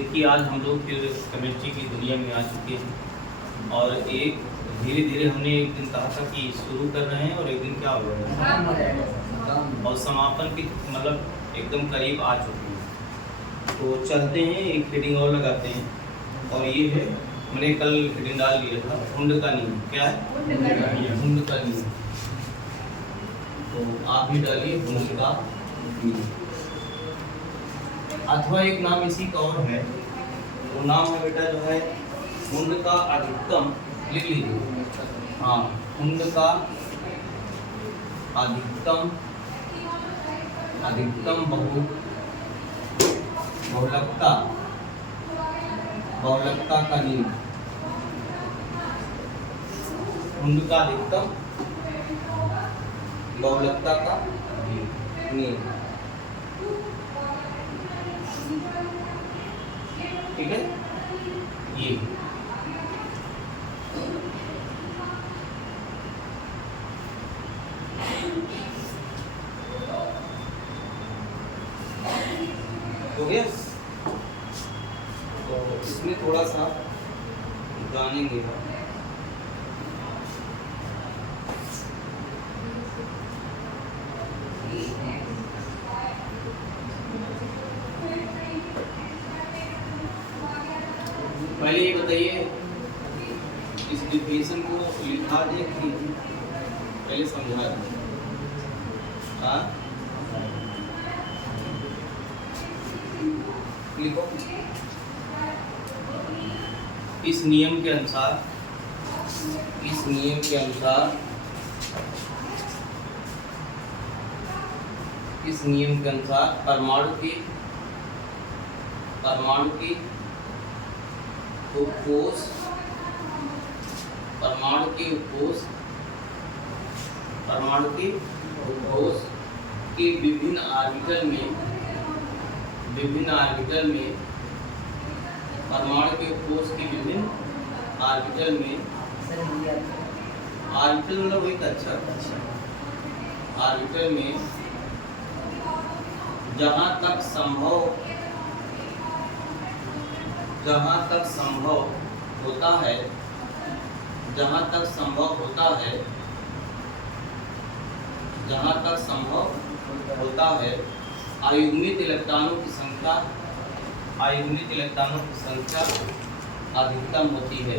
देखिए आज हम लोग फिर केमिस्ट्री की दुनिया में आ चुके हैं और एक धीरे धीरे हमने एक दिन कहा था कि शुरू कर रहे हैं और एक दिन क्या हो रहा है और समापन की मतलब एकदम करीब आ चुके हैं। तो चलते हैं एक हेडिंग और लगाते हैं और ये है मैंने कल हेडिंग डाल दिया था हुंड का नियम। क्या है? हुंड का नियम। तो आप भी डालिए हुंड का नियम। अथवा एक नाम इसी का और है, वो नाम है बेटा जो है हुंड का अधिकतम। लिख लीजिए। हाँ, हुंड का अधिकतम बहुलकता का नियम। हुंड का अधिकतम बहुलकता का नियम। ठीक है, ये हो गया। तो इसमें थोड़ा सा जानेंगे। पहले ये बताइए इस डिफिनेशन को लिखा दे कि पहले समझा दे। हाँ, लिखो। इस नियम के अनुसार परमाणु की उपकोष के विभिन्न ऑर्बिटल में परमाणु के उपकोष के विभिन्न ऑर्बिटल में ऑर्बिटल मतलब एक अच्छा ऑर्बिटल में जहाँ तक संभव होता है अयुग्मित इलेक्ट्रॉनों की संख्या अधिकतम होती है।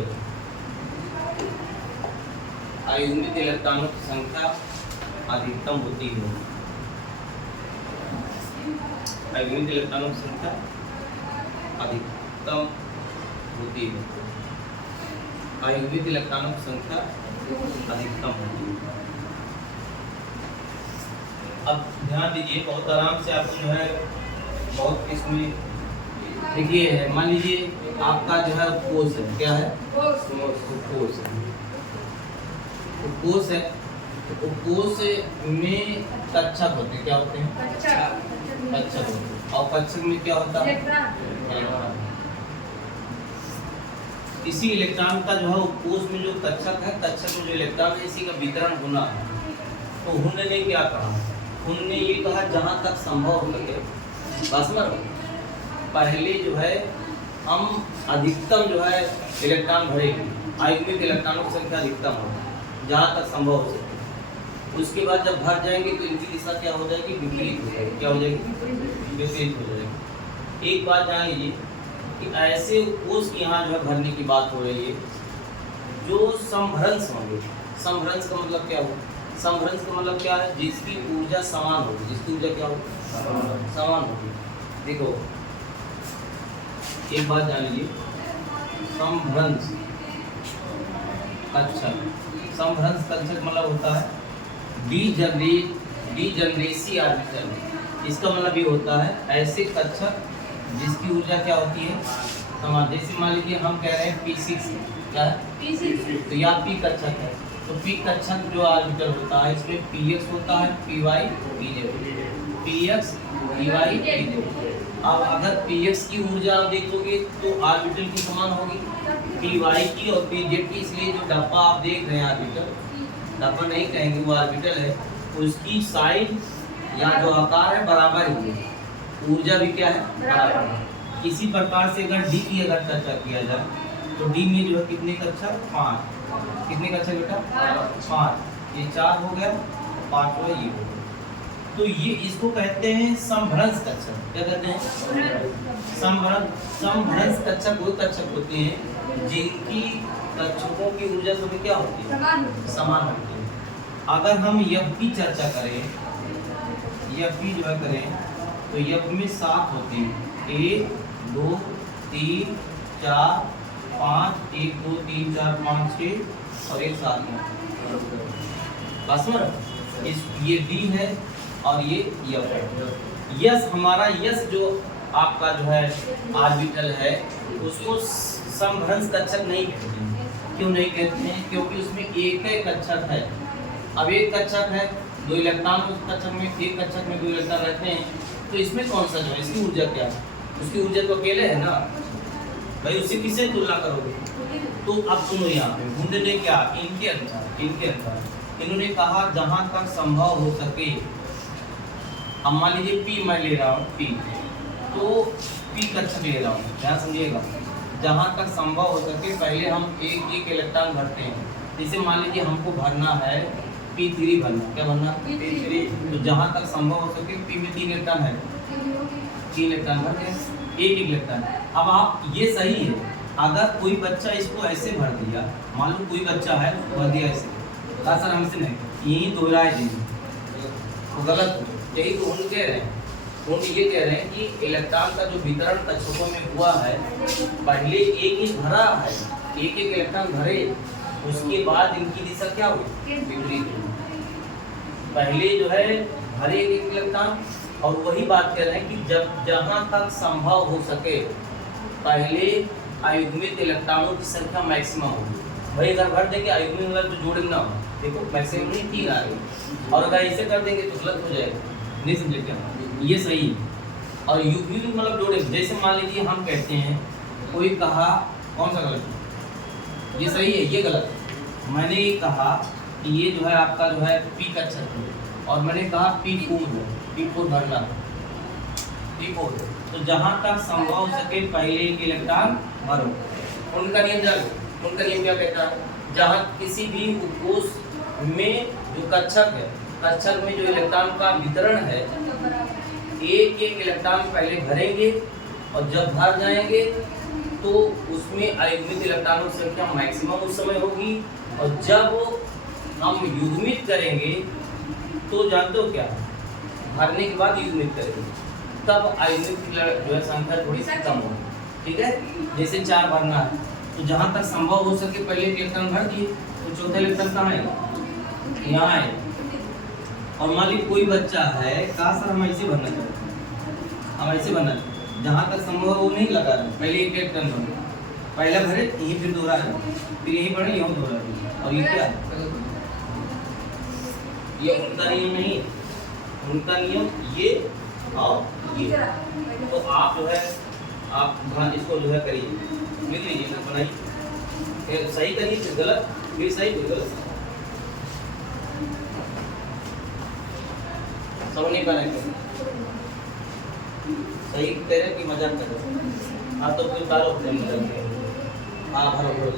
अयुग्मित इलेक्ट्रॉनों की संख्या अधिकतम होती है। अयुग्मित इलेक्ट्रॉनों की संख्या अधिकतम होती है। अयुग्मित इलेक्ट्रॉनों की संख्या अधिकतम होती है। अब ध्यान दीजिए, बहुत आराम से आपको जो है बहुत इसमें देखिए, मान लीजिए आपका जो है उपकोष है। क्या है? उपकोष है। उपकोष में कक्षक होते हैं। क्या होते हैं? कक्षक होते हैं। और कक्षक में क्या होता है? इलेक्ट्रॉन। इसी इलेक्ट्रॉन का जो है उपकोष में जो कक्षक है, कक्षक में जो इलेक्ट्रॉन है, इसी का वितरण होना है। तो हुंड ने क्या कहा? हुंड ने ये कहा जहाँ तक संभव हो सके, बस में पहले जो है हम अधिकतम जो है इलेक्ट्रॉन भरेंगे। अयुग्मित इलेक्ट्रॉनों की संख्या अधिकतम हो जहाँ तक संभव हो सके। उसके बाद जब भर जाएंगे तो इनकी दिशा क्या हो जाएगी? विपरीत हो जाएगी। क्या हो जाएगी? विपरीत हो जाएगी। एक बात जान लीजिए कि ऐसे उपकोष की यहाँ जो है भरने की बात हो रही है जो समभ्रंश होंगे। समभ्रंश का मतलब क्या हो? समभ्रंश का मतलब क्या है? जिसकी ऊर्जा समान होगी। जिसकी ऊर्जा क्या होगी? समान होगी। देखो एक बात जान लीजिए, समभ्रंश कक्षक मतलब होता है डीजनरेसी ऑर्बिटल। इसका मतलब ये होता है ऐसे कक्षक जिसकी ऊर्जा क्या होती है? समान। जैसे मान लीजिए हम कह रहे हैं P6 क्या है? P6। तो यह P कक्षक है। तो P कक्षक जो ऑर्बिटल होता है इसमें Px होता है, Py Px Py Pz। अब अगर Px की ऊर्जा आप देखोगे तो ऑर्बिटल की समान होगी Py की और Pz की। इसलिए जो डब्बा आप देख रहे हैं ऑर्बिटल, डब्बा नहीं कहेंगे, वो ऑर्बिटल है, उसकी साइड या जो आकार है बराबर ही है। ऊर्जा भी क्या है? बराबर है। इसी प्रकार से अगर डी की अगर चर्चा किया जाए तो डी में जो है कितने कक्षा 5, कितने कक्षा बेटा 5, ये 4 हो गया, 5 ये हो गया। तो ये इसको कहते हैं समभ्रंश कक्षक। क्या कहते हैं? समभ्रंश कक्षक वो कक्षक होते हैं जिनकी कक्षकों की ऊर्जा सभी क्या होती है? समान होती है। अगर हम यफ की चर्चा करें, यफ की जो है करें तो यफ में 7 होते हैं, 1 2 3 4 5, 1 2 3 4 5 6 और एक 7 में बस में इस ये डी है और ये यफ है। यस हमारा यस जो आपका जो है ऑर्बिटल है उसको समभ्रंश कक्षक नहीं कहते हैं। क्यों नहीं कहते हैं? क्योंकि उसमें एक ही कक्षक है। अब एक कक्षक है, 2 इलेक्ट्रॉन उस कक्षक में, एक कक्षक में 2 इलेक्ट्रॉन रहते हैं, तो इसमें कौन सा जो है इसकी ऊर्जा क्या है? उसकी ऊर्जा तो अकेले है ना भाई, उससे किससे तुलना करोगे? तो अब सुनो यहाँ पे हुंड ने क्या इनके अनुसार इन्होंने कहा जहाँ तक संभव हो सके, अब मान लीजिए पी मैं ले रहा हूँ, पी तो पी कक्षक ले रहा हूँ, ध्यान समझिएगा, जहाँ तक संभव हो सके पहले हम एक इलेक्ट्रॉन भरते हैं। जैसे मान लीजिए हमको भरना है P3 भरना, क्या भरना? P3। तो जहाँ तक संभव हो सके पी में 3 इलेक्ट्रॉन है, 3 इलेक्ट्रॉन भरते हैं, एक इलेक्ट्रॉन। अब आप ये सही है, अगर कोई बच्चा इसको ऐसे भर दिया, मान लो कोई बच्चा है भर दिया ऐसे, कहा सर हमसे नहीं, यही दोहराए देंगे तो गलत हो। यही तो हम कह रहे हैं, हम ये कह रहे हैं कि इलेक्ट्रॉन का जो वितरण कक्षकों में हुआ है, पहले एक भरा है, एक इलेक्ट्रॉन भरे, उसके बाद इनकी दिशा क्या हुई? विपरीत हुई। पहले जो है भरे एक इलेक्ट्रॉन, और वही बात कर रहे हैं कि जब जहाँ तक संभव हो सके पहले अयुग्मित इलेक्ट्रॉनों की संख्या मैक्सिमम होगी। भाई अगर भर देंगे अयुग्मित मतलब तो जोड़े ना हो, देखो मैक्सिमम नहीं 3 आ रही, और अगर ऐसे कर देंगे तो गलत हो जाएगा, नहीं समझे क्या? ये सही है। और युग्मित मतलब जोड़े, जैसे मान लीजिए हम कहते हैं, कोई कहा कौन सा गलत है? ये सही है, ये गलत है। मैंने ये कहा कि ये जो है आपका जो है पी कक्षक है, और मैंने कहा P4 भरना, P4। तो जहाँ तक संभव हो सके पहले एक इलेक्ट्रॉन भरो। उनका नियम जानो, उनका नियम क्या कहता है? जहाँ किसी भी उपकोष में जो कक्षक है, कक्षक में जो इलेक्ट्रॉन का वितरण है, एक इलेक्ट्रॉन पहले भरेंगे और जब भर जाएंगे तो उसमें अयुग्मित इलेक्ट्रॉनों की संख्या मैक्सिमम उस समय होगी, और जब हम युग्मित करेंगे तो जानते हो क्या, भरने के बाद युग्मित करेंगे तब अयुग्मित जो है संख्या थोड़ी सी कम होगी। ठीक है, जैसे 4 भरना है तो जहाँ तक संभव हो सके पहले इलेक्ट्रॉन भर दिए, तो चौथा इलेक्ट्रॉन कहाँ है? यहाँ है। और मान लीजिए कोई बच्चा है, कहा सर हम ऐसे भरना चाहते हैं, हम ऐसे भरना चाहते हैं, जहाँ तक संभव वो नहीं लगा रहे, पहले एक इलेक्ट्रॉन भरे, पहले भरे यहीं फिर दोहरा है, फिर यहीं भरे यहाँ दोहरा है, और ये क्या है? ये उनका नियम नहीं, उनका नियम ये और ये। तो आप जो है आप इसको जो है करिए, लिख लीजिए ना, बनाइए, सही करिए फिर गलत, फिर सही फिर गलत, समझ नहीं पा रहे, सही कह रहे कि मजाक कर रहे? हाँ तो फिर तारो मजाक, हाँ भरो।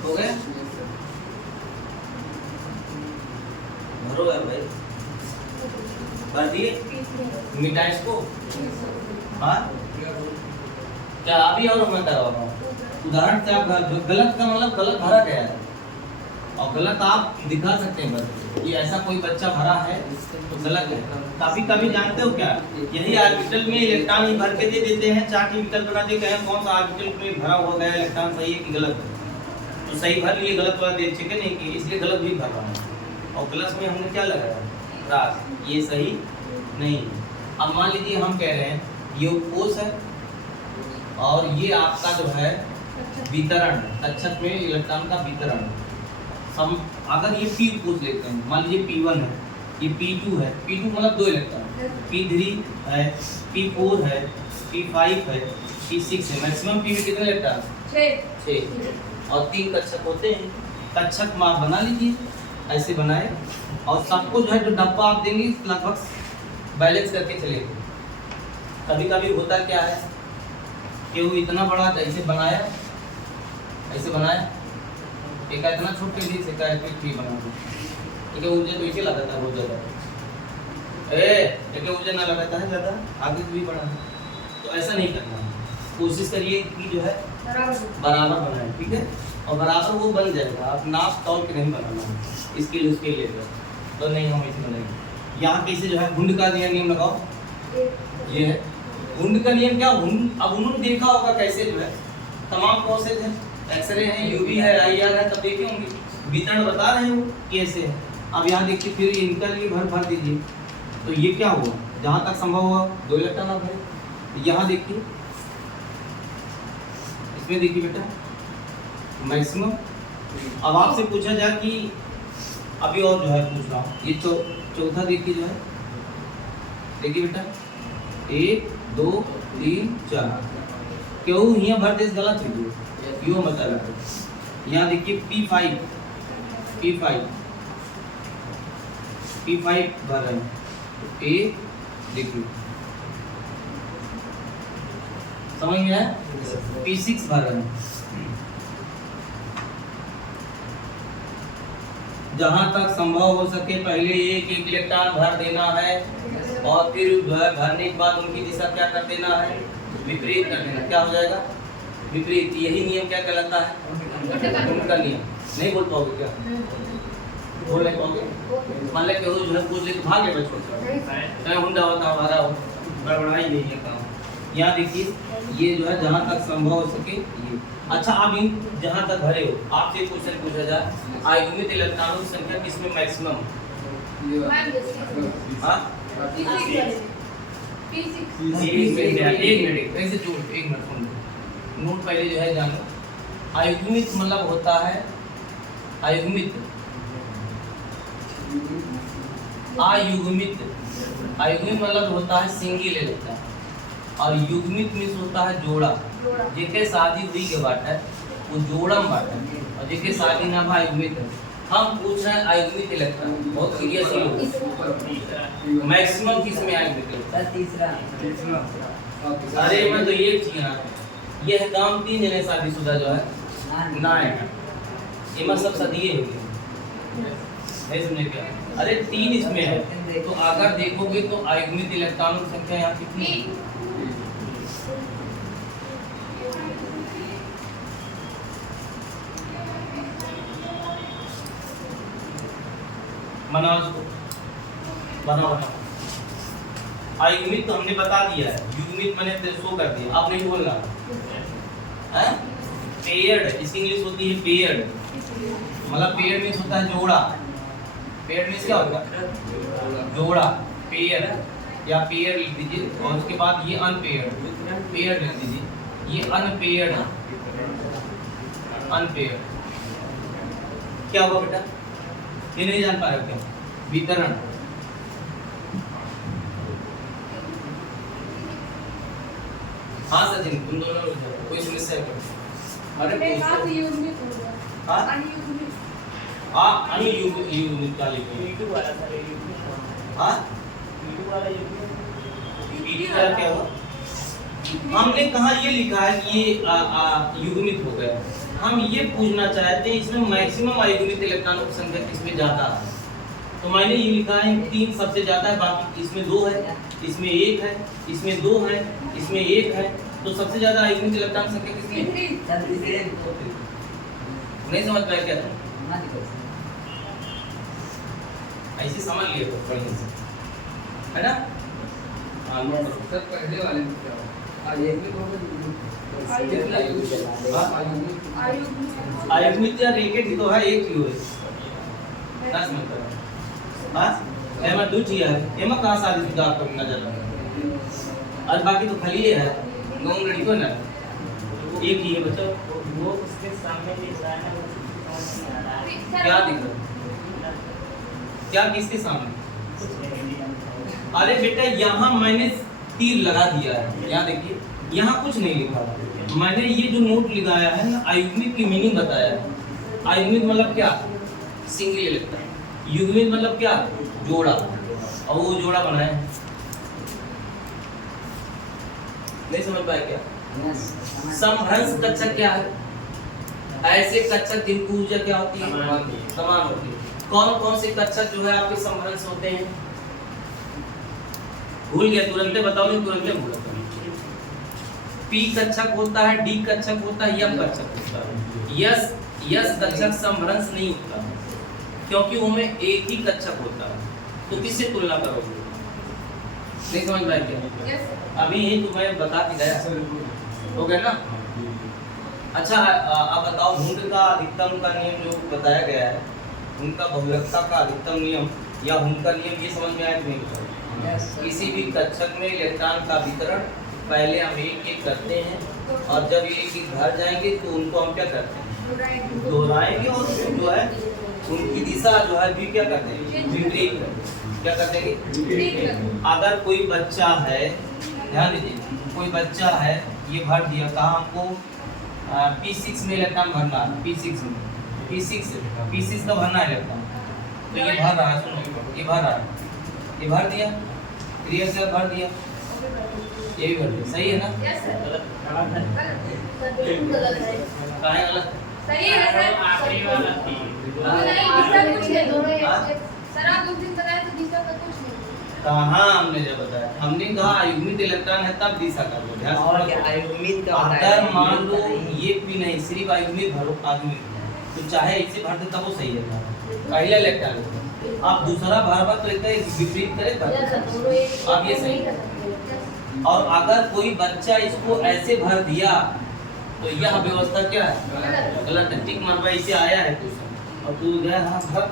हो गया? भरो है भाई, भर दिए मिटाइस को। हाँ क्या अभी और मैं करवा पाऊँ? उदाहरण से आप गलत का मतलब गलत भरा गया है, और गलत आप दिखा सकते हैं बस कि ऐसा कोई बच्चा भरा है तो गलत है। कभी कभी जानते हो क्या, यही ऑर्बिटल में इलेक्ट्रॉन ही भर के दे देते हैं, चार्ट विकल्प बना के कहें कौन सा ऑर्बिटल में भरा हुआ गया इलेक्ट्रॉन सही है कि गलत है, तो सही भर लिए गलत वाला देख चुके नहीं कि इसलिए गलत भी भर रहा हूँ। और गलत में हमने क्या लगाया रास, ये सही नहीं। अब मान लीजिए हम कह रहे हैं ये उपकोष है और ये आपका जो है वितरण, तक्षक में इलेक्ट्रॉन का वितरण। हम अगर ये पी उपकोष लेते हैं, मान लीजिए P1 है, ये P2 है, P2 मतलब 2 इलेक्ट्रॉन, P3 है, P4 है, P5 है, P6 है। मैक्सिमम P में कितने इलेक्ट्रॉन? 6 और 3 कक्षक होते हैं। कक्षक माप बना लीजिए, ऐसे बनाए और सबको जो है जो डब्बा आप देंगे लगभग बैलेंस करके चलेंगे। कभी कभी होता क्या है कि वो इतना बड़ा ऐसे बनाया, ऐसे बनाया, एक इतना छोटे भी से का भी बना दो, ठीक है। मुझे तो इसे लगाता है बहुत ज़्यादा, लेकिन मुझे ना लगाता है ज़्यादा, आगे भी बना। तो ऐसा नहीं करना, कोशिश करिए कि जो है बराबर बनाए, ठीक है। और बराबर वो बन जाएगा, आप नाप तौल के नहीं बनाना, इसके लिए उसके लिए तो नहीं हम ऐसे बनाएंगे। यहाँ कैसे जो है हुंड का नियम लगाओ, ये है हुंड का नियम। क्या हुंड, अब उन्होंने देखा होगा कैसे जो है तमाम प्रोसेस है, एक्सरे है, यूवी है, IR है, तब देखे होंगे, वितरण बता रहे हो कैसे है। अब यहाँ देखिए फिर इनका लिए भर दीजिए, तो ये क्या हुआ, जहाँ तक संभव हुआ 2 इलेक्ट्रॉन आप भरे। यहाँ देखिए, इसमें देखिए बेटा मैक्सिमम। अब आपसे पूछा जाए कि अभी और जो है पूछ रहा हूँ, ये चौथा देखिए जो है, देखिए बेटा 1 2 3 4 क्यों यहाँ भर देश गलत है यो मतलब। यहाँ देखिए P5 भर रहे हैं, तो A देखिए समझ में आया, P6 भर रहे हैं। जहाँ तक संभव हो सके पहले एक इलेक्ट्रॉन भर देना है और फिर भरने के बाद उनकी दिशा क्या कर देना है, विपरीत कर देना। क्या हो जाएगा, विपरीत। यही नियम क्या कहलाता है, उनका नियम। नहीं बोल पाओगे क्या, बोल नहीं पाओगे। मान लें जो है पूछ ले तो भाग ले बच्चों, हुंडा होता हमारा बड़बड़ाई नहीं है काम। यहाँ देखिए ये जो है जहाँ तक संभव हो सके ये। अच्छा, आप इन जहाँ तक भरे हो, आपसे क्वेश्चन पूछा जाए आयुग्मित इलेक्ट्रॉनों की संख्या किसमें मैक्सिमम? एक मिनट नोट पहले जो है जानो। आयुग्मित मतलब होता है आयुग्मित मतलब होता है सिंगल इलेक्ट्रॉन, और युग्मित मीन्स होता है जोड़ा। जेके शादी हुई के बाटे वो जोड़म बाटे, और जेके शादी ना भाई युग्मित है। हम पूछ रहे हैं आयुग्मित इलेक्ट्रॉन, बहुत सीरियस ही मैक्सिमम किस में आयुग्मित? तीसरा। अरे मैं तो ये चीज ना, ये है काम 3 जने शादीशुदा जो है ना है, इमा सब सदिए हो गए, नहीं समझे क्या? अरे 3 इसमें है, तो अगर देखोगे तो आयुग्मित इलेक्ट्रॉनों की संख्या यहाँ कितनी? बनाओ इसको, बनाओ। आयुग्मित तो हमने बता दिया है, युग्मित मैंने शो कर दिया, आप नहीं बोलना है। पेयर्ड, इसकी इंग्लिश होती है पेयर्ड, मतलब पेयर्ड मीन्स होता है जोड़ा। पेयर्ड मीन्स क्या होगा, जोड़ा। पेयर या पेयर लिख दीजिए, और उसके बाद ये अनपेयर्ड, पेयर्ड लिख दीजिए। ये अनपेयर्ड, अनपेयर्ड क्या होगा बेटा, ये नहीं जान पा रहे क्या? वितरण। हाँ सचिन, तुम दोनों कोई समस्या है? अरे हाँ अनियुग्मित का लिखो। हाँ क्या हुआ? हमने कहा ये लिखा है कि ये युग्मित हो गया। हम ये पूछना चाहते हैं इसमें मैक्सिमम आयुग्मित इलेक्ट्रॉनों की संख्या किसमें ज्यादा है? तो मैंने ये लिखा है 3 सबसे ज्यादा है, बाकी इसमें 2 है, इसमें 1 है, इसमें 2 है, इसमें 1 है, तो सबसे ज्यादा आयुग्मिक इलेक्ट्रॉन संख्या किसकी है? नहीं समझ पाए क्या तुम? ऐसे समझ लिए तो बढ़िया से, है ना? हाँ सर पहले वाले में क्या हुआ? आयुग्मिक या रेकेट ही तो है, एक ही है। क्या समझ पाए? हाँ एमा दो चीज है, एमा कहाँ सारी चीज आपको नजर और बाकी तो खाली है नॉन रेडी को ना, एक ही है बच्चा। वो उसके सामने दिख रहा है, वो समझ नहीं आ रहा है। क्या दिख रहा है? क्या किसके सामने? अरे बेटा यहाँ मैंने तीर लगा दिया है, यहाँ देखिए यहाँ कुछ नहीं लिखा, मैंने ये जो नोट लगाया है ना आयुग्मिक की मीनिंग बताया है। आयुग्मिक मतलब क्या? Single electron. युग्मिक मतलब क्या? जोड़ा, और वो जोड़ा बनाए नहीं समझ पाए क्या? समभ्रंश कक्षक क्या है? ऐसे कक्षक जिनकी ऊर्जा क्या होती है? समान होती है। कौन कौन से कक्षक जो है आपके समभ्रंश होते हैं? भूल गया तुरंत बताओ, नहीं तुरंत भूल गया। पी कक्षक होता है, डी कक्षक होता है, एफ कक्षक होता है। यस कक्षक समभ्रंश नहीं होता क्योंकि उनमें एक ही कक्षक होता है, तो किससे तुलना करोगे? नहीं समझ पाए क्या? अभी ही तो मैं बता के गया, हो गया ना? अच्छा अब बताओ हुंड का अधिकतम का नियम जो बताया गया है, उनका बहुलकता का अधिकतम नियम या हुंड का नियम, ये समझ में आया कि नहीं? किसी भी कक्षक में इलेक्ट्रॉन का वितरण पहले हम एक एक करते हैं और जब ये एक एक भर जाएंगे तो उनको हम क्या करते हैं? दोहराएंगे और जो है उनकी दिशा जो है भी क्या करते हैं? विपरीत क्या करते हैं? अगर कोई बच्चा है, ध्यान दीजिए, कोई बच्चा है ये भर दिया, कहा हमको P6 में इलेक्ट्रॉन भरना है, P6 में P6 का भरना है इलेक्ट्रॉन, तो ये भर रहा है, सुनो ये भर रहा है, ये भर दिया, क्लियर से भर दिया, ये भी भर दिया, सही है ना? कहाँ गलत? सही है सर, आखिरी वाला थी। नहीं कुछ नहीं, दोनों सर आप उस दिन बताया तो दिशा का कुछ नहीं। कहाँ हमने जब बताया, हमने कहा आयुग्मिक इलेक्ट्रॉन है तब दिशा कर लो, ध्यान और क्या आयुग्मिक का बताया? अगर मान लो ये भी नहीं, सिर्फ आयुग्मिक भरो, आयुग्मिक तो चाहे ऐसे भर दे तब वो सही है, पहला इलेक्ट्रॉन आप दूसरा भरवा तो एकदम विपरीत करे, अब ये सही। और अगर कोई बच्चा इसको ऐसे भर दिया तो यह व्यवस्था क्या है? गलत है, टिक मरवा इसे आया है कुछ और तू गया हाँ भर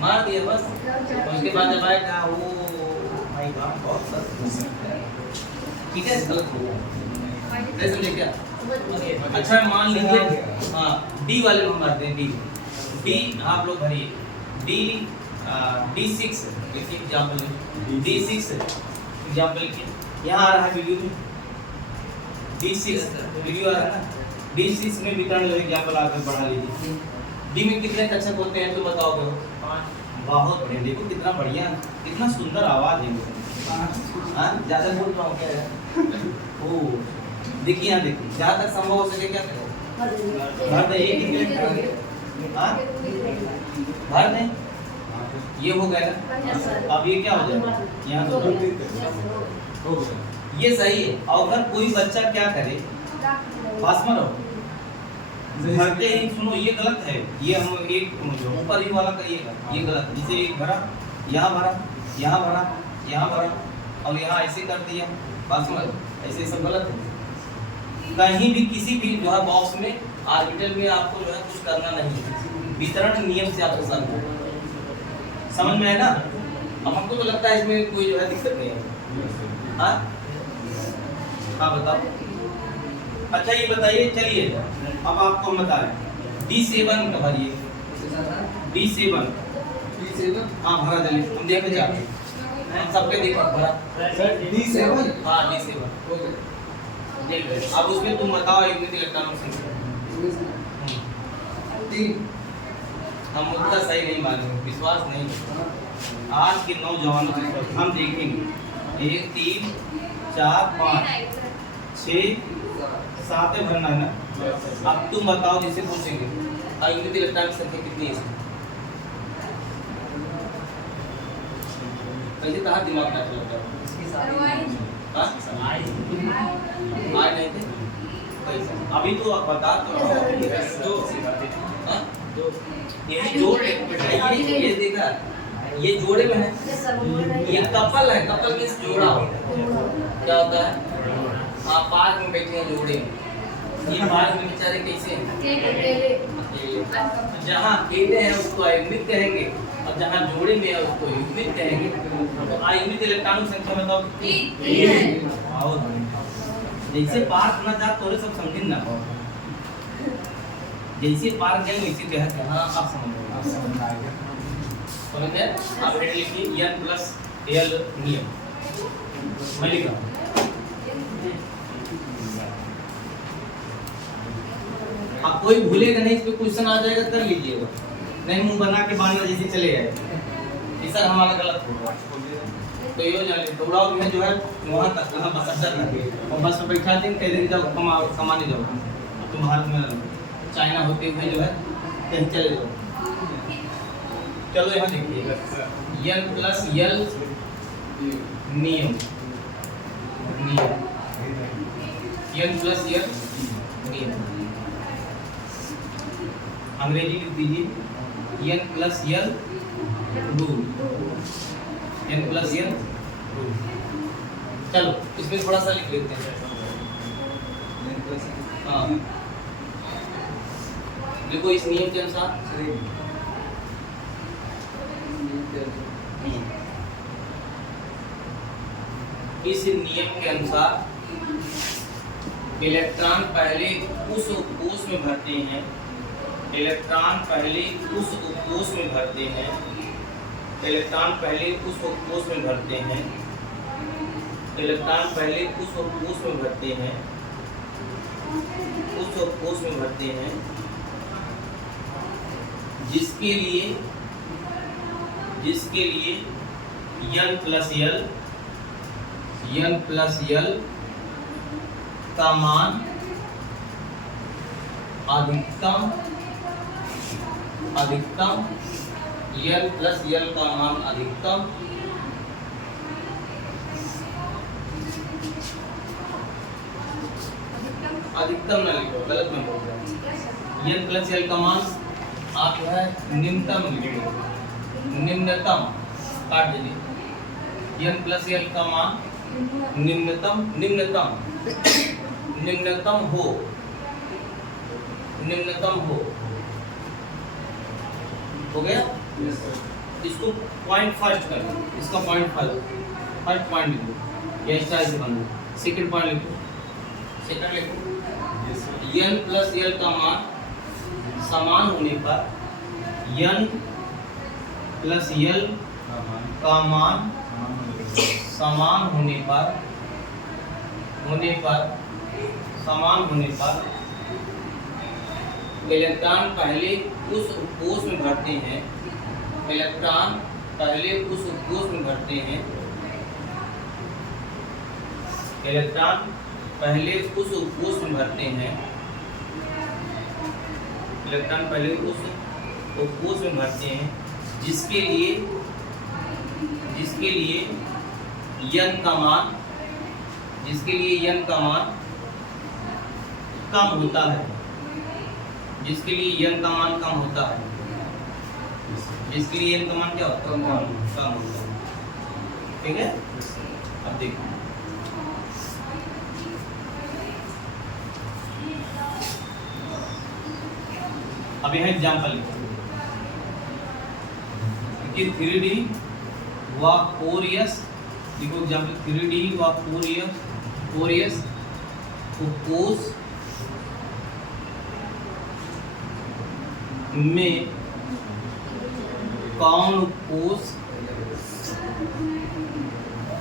मार दिया बस, उसके बाद जब आया वो भाई बहुत ठीक है, गलत हो गया, समझे क्या? अच्छा मान लीजिए हाँ डी वाले में मारते हैं, डी आप लोग भरिए D6 लिखिए, एग्जाम्पल D6 एग्जाम्पल लिखिए, यहाँ आ रहा है वीडियो में D6 वीडियो आ रहा है ना, D6 में वितरण जो एग्जाम्पल आकर बढ़ा लीजिए। डी में कितने कक्षक होते हैं तो बताओगे? बहुत बढ़िया, देखो कितना बढ़िया, कितना सुंदर आवाज है, हाँ ज़्यादा बोल रहा हूँ क्या? ओ देखिए यहाँ देखिए, जहाँ तक संभव हो सके क्या करें? भर दें, एक भर दें, ये हो गया ना? अब ये क्या हो जाएगा? यहाँ हो गया, ये सही है। और अगर कोई बच्चा क्या करे, पास में रहो, भरते ही सुनो ये गलत है, ये हम एक जो ऊपर ही वाला करिएगा, ये गलत है। जैसे एक भरा, यहाँ भरा, यहाँ भरा, यहाँ भरा और यहाँ ऐसे कर दिया, पास में ऐसे सब गलत है। कहीं भी किसी भी जो है बॉक्स में ऑर्बिटल में आपको जो है कुछ करना नहीं है, वितरण नियम से आपको समझ में है ना? अब हमको तो लगता है इसमें कोई जो है दिक्कत नहीं है, हाँ हाँ बताओ। अच्छा ये बताइए, चलिए अब आपको हम बता रहे हैं D7 का भरिए, D7 हाँ भरा जल्दी, हम देखे जाते हैं सबके देखो भरा D7 हाँ D7 अब उसमें तुम बताओ आयुग्मिक इलेक्ट्रॉनों संख्या। हम उतना सही नहीं मानेंगे, विश्वास नहीं है। आज के नौजवानों के हम देखेंगे 1 3 4 5 6 7 भरना है ना। अब तुम बताओ, जिसे पूछेंगे आयुग्मिक इलेक्ट्रॉन संख्या कितनी है? कैसे कहा दिमाग में चलता है? हाँ? आए नहीं थे कैसे? अभी तो आप बता तो हाँ? ये जोड़ है बेटा, ये देखा ये जोड़े में है, ये कपल है, कपल मीन्स जोड़ा क्या होता है? आप पार्क में बैठे हैं जोड़े में, ये पार्क में बेचारे कैसे हैं? अकेले। जहाँ अकेले हैं उसको अयुग्मित कहेंगे और जहाँ जोड़े में है उसको युग्मित कहेंगे। तो अयुग्मित इलेक्ट्रॉनों की संख्या बताओ 3। आओ जैसे पार्क ना जा तो सब समझिन ना, जैसे पार्क जाएंगे वैसे क्या है? हाँ आप समझ गए? आप हेड लिखिए n प्लस l नियम, मैं लिखा आप कोई भूलेगा नहीं, इस पे क्वेश्चन आ जाएगा कर लीजिएगा, नहीं मुंह बना के बांधना जैसे चले जाए ये सर हमारा गलत होगा। तो ये जान ले दौड़ाओ में जो है वहाँ तक कहाँ बस अड्डा तक और बस में बैठा दिन कह देंगे जाओ कमाने जाओ, तुम भारत में चाइना होते हुए जो है कहीं चले जाओ। चलो यहाँ देखिए n प्लस l नियम, n प्लस l नियम अंग्रेजी लिख दीजिए n plus l rule, n plus l rule. चलो इसमें थोड़ा सा लिख लेते हैं। हाँ देखो इस नियम के अनुसार इस नियम के अनुसार इलेक्ट्रॉन पहले उस कोश में भरते हैं, इलेक्ट्रॉन पहले उस कोश में भरते हैं, इलेक्ट्रॉन पहले उस कोश में भरते हैं, इलेक्ट्रॉन पहले उस कोश में भरते हैं, उस कोश में भरते हैं जिसके लिए n प्लस l का मान अधिकतम n प्लस l का मान अधिकतम न लिखो, गलत में बोल रहा हूँ। n प्लस l का मान आप जो है निम्नतम लिखो, निम्नतम काट दीजिए, n प्लस l का मान निम्नतम हो गया। इसको पॉइंट फर्स्ट कर, इसका पॉइंट फर्स्ट पॉइंट लिखो, ये स्टाइल से बन। सेकंड पॉइंट लिखो, सेकंड लिखो n प्लस l का मान समान होने पर n प्लस l का मान समान होने पर इलेक्ट्रॉन पहले उस कोश में भरते हैं, इलेक्ट्रॉन पहले उस कोश में भरते हैं, इलेक्ट्रॉन पहले उस कोश में भरते हैं, इलेक्ट्रॉन पहले उस कोश में भरते हैं जिसके लिए n का मान कम होता है, जिसके लिए n का मान कम होता है, जिसके लिए n का मान क्या होता है? कम होता है। ठीक है, अब देखो अब यहाँ एग्जाम्पल लिखो, 3D व 4s, देखो एग्जाम्पल 3D व 4s कोश में कौन कोश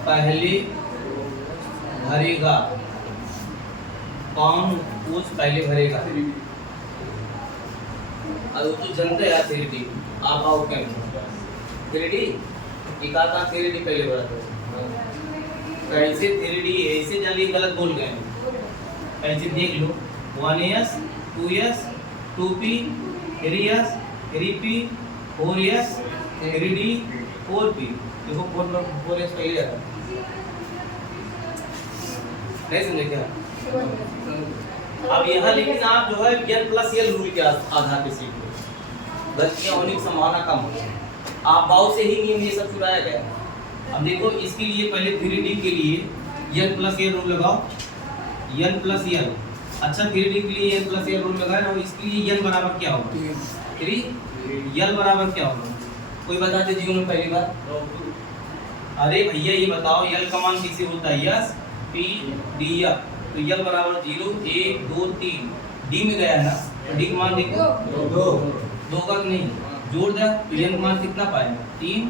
पहले भरेगा, कौन कोश पहले भरेगा? अब तो जनता है 3D, आप आओ क्या 3D एक आता 3D पहले भरा था, कैसे 3D ऐसे जानिए गलत बोल गए, ऐसे देख लो 1s 2s 2p 3s 3p 4s 3d 4p, देखो 4s पहले आता नहीं समझे क्या? अब यहाँ लेकिन आप जो है n प्लस एल रूल के आधार पे सीख लो, गलतियाँ होने की संभावना कम हो। आप बाउ से ही नियम ये सब चुराया गया। अब देखो इसके लिए पहले 3D के लिए n प्लस एल रूल लगाओ, n प्लस एल। अच्छा 3D के लिए n प्लस एल रूल लगाए ना, इसके लिए n बराबर क्या होगा? 3 l बराबर क्या होगा? कोई बता दे जीवन में पहली बार। अरे भैया ये बताओ l का मान किसे होता है? Yes p d f। तो l बराबर 0 1 2 3 d में गया है ना, तो d का मान देखो 2 का नहीं जोड़ दे तो n का मान कितना पाएगा? 3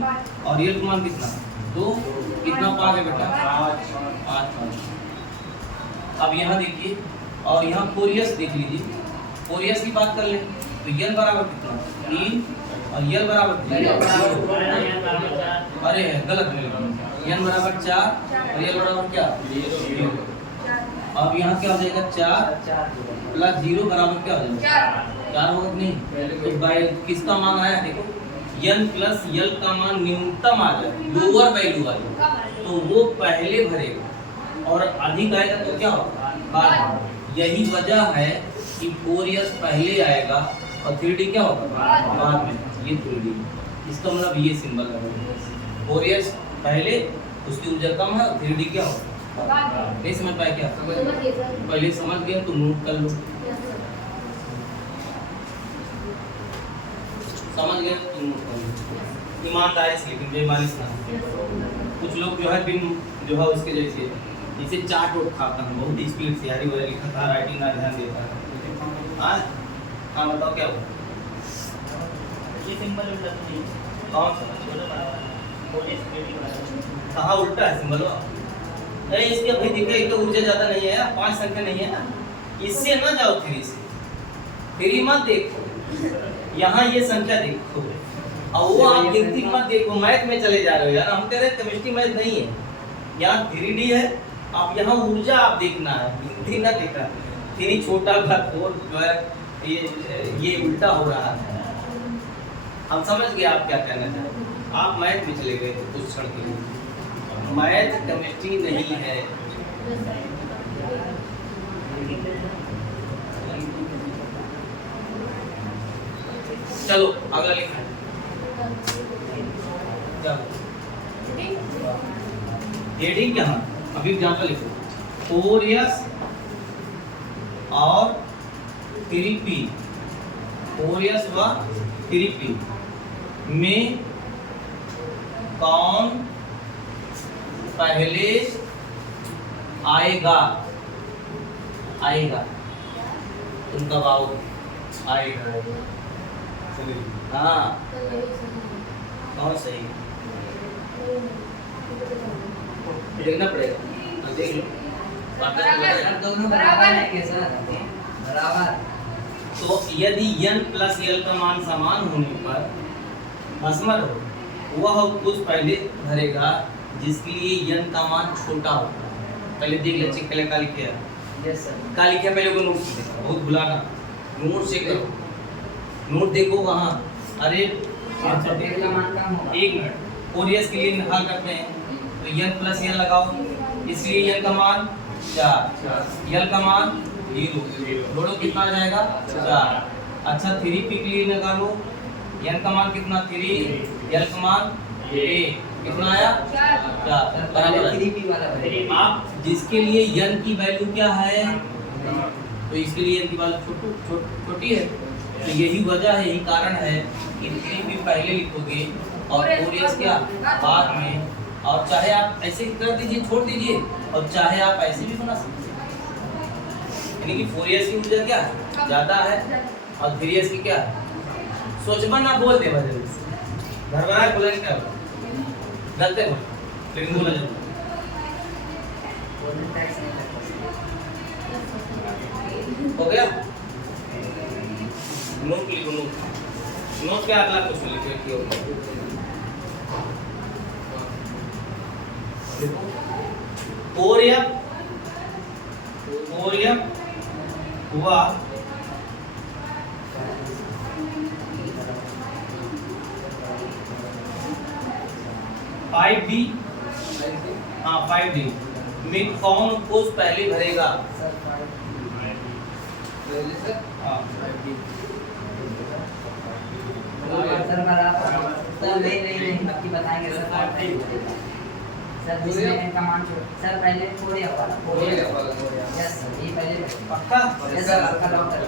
और l का मान कितना? 2। कितना पाओगे बेटा? 5। अब यहाँ देखिए और यहाँ फोरियस देख लीजिए, फोरियस की बात कर ले तो l बराबर कितना? 3 और l बराबर 3। अरे गलत मिल गया, n बराबर 4 और l बराबर क्या? 0। अब यहाँ क्या हो जाएगा? 4 प्लस 0 बराबर क्या हो जाएगा? 4 होगा कि नहीं? तो बाय किसका मान आया देखो, n प्लस l का मान न्यूनतम आ जाए, लोअर वैल्यू आ जाए तो वो पहले भरेगा और अधिक आएगा तो क्या होगा? बाद। यही वजह है कि 4s पहले आएगा और 3D क्या होगा? बाद में। ये 3D इसका मतलब ये सिंबल है, 4s पहले उसकी ऊर्जा कम है, 3D क्या होगा? नहीं समझ पाए क्या? पहले समझ गया तो नोट कर लो, समझ गए तो नोट कर लो। ईमानदारी से लेकिन बेईमानी से ना। कुछ लोग जो है बिन जो है उसके जैसे इसे चाट उठ खाता है, बहुत स्पीड से यारी वगैरह लिखा था, राइटिंग ना ध्यान देता है। हाँ बताओ क्या हुआ? ये सिंबल उल्टा तो नहीं कौन सा? कहाँ उल्टा है सिंबल? नहीं इसके भाई देखिए एक तो ऊर्जा ज्यादा नहीं है, 5 संख्या नहीं है ना, इससे ना जाओ 3 से, 3 मत देखो, यहाँ ये संख्या देखो और वो आप गिनती मत देखो, मैथ में चले जा रहे हो यार। हम कह रहे केमिस्ट्री मैथ नहीं है, यहाँ 3D है, आप यहाँ ऊर्जा आप देखना है, गिनती ना देखना। 3 छोटा घात 4 जो है ये उल्टा हो रहा है। हम समझ गए आप क्या कहना चाहते हैं। आप मैथ में चले गए थे कुछ क्षण के लिए, मैथ केमिस्ट्री नहीं है। चलो अगला लिखा हेडिंग क्या है? अभी एग्जांपल लिखो 4s और 3p, 4s व 3p में कौन पहले आएगा? आएगा तुम कब आओगे? आएगा। हाँ कौन सही? देखना पड़ेगा, देख लो दोनों बराबर है के सर? बराबर। तो यदि n प्लस l का मान समान होने पर भस्मर हो, वह कुछ पहले भरेगा जिसके लिए n का मान छोटा होगा। पहले देख ले, चेक कर ले, काली क्या यस सर। काली क्या पहले को नोट से देखो, बहुत भुलाना, नोट से करो, नोट देखो वहाँ। अरे देख ला मान कम होगा। 1 मिनट, 4s के लिए हल करते हैं तो n प्लस l लगाओ, इसलिए n का मान 4, l का मान 0, जोड़ो कितना आ जाएगा? 4। अच्छा 3p के लिए निकालो, n का मान कितना? 3, l का मान 1, कितना आया? 4 बराबर है। 3p वाला है। आप जिसके लिए n की वैल्यू क्या है तो इसके लिए n की वैल्यू छोटी है, तो यही वजह है, यही कारण है कि 3p पहले लिखोगे और 4s क्या बाद में। और चाहे आप ऐसे कर दीजिए, छोड़ दीजिए, और चाहे आप ऐसे भी बना सकते हैं, यानी कि 4s की ऊर्जा क्या है? ज्यादा है और 3s की क्या है? सोचबा ना बोल दे वजह से घर बनाए बोले क्या गलत है, लेकिन बोला जरूर। हो गया? नोट लिखो, नोट क्या अगला क्वेश्चन लिखो। 4f हुआ 5d, हाँ 5d में कौन कोष पहले भरेगा? सर हाँ। सर बराबर सर नहीं बाकी बताएंगे सर। सर जिसमें इनका मान सर पहले कोरिया वाला यस सर ये पहले पक्का? यस सर आपका लॉक कर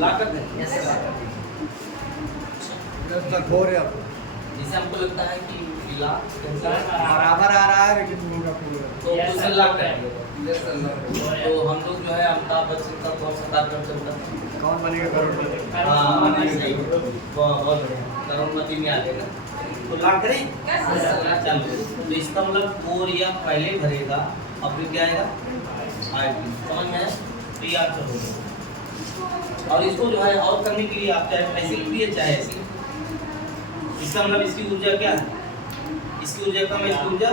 ला कर दे। यस सर जिसे हमको लगता है कि ला बराबर आ रहा है लेकिन पूरा तो उसे ला कर दे। तो हम लोग जो है अमिताभ बच्चन का कौन सा कार्यक्रम चलता है? कौन बनेगा करोड़पति? हाँ सही, बहुत बढ़िया, करोड़पति में आ जाएगा। तो ला करें? चलो, तो इसका मतलब कोरिया पहले भरेगा और फिर क्या आएगा? आएगी। समझ में आया? तो याद करो। और इसको जो है और करने के लिए आप चाहे ऐसे लिखिए चाहे ऐसे। इसका मतलब इसकी ऊर्जा क्या है? इसकी ऊर्जा कम है, इसकी ऊर्जा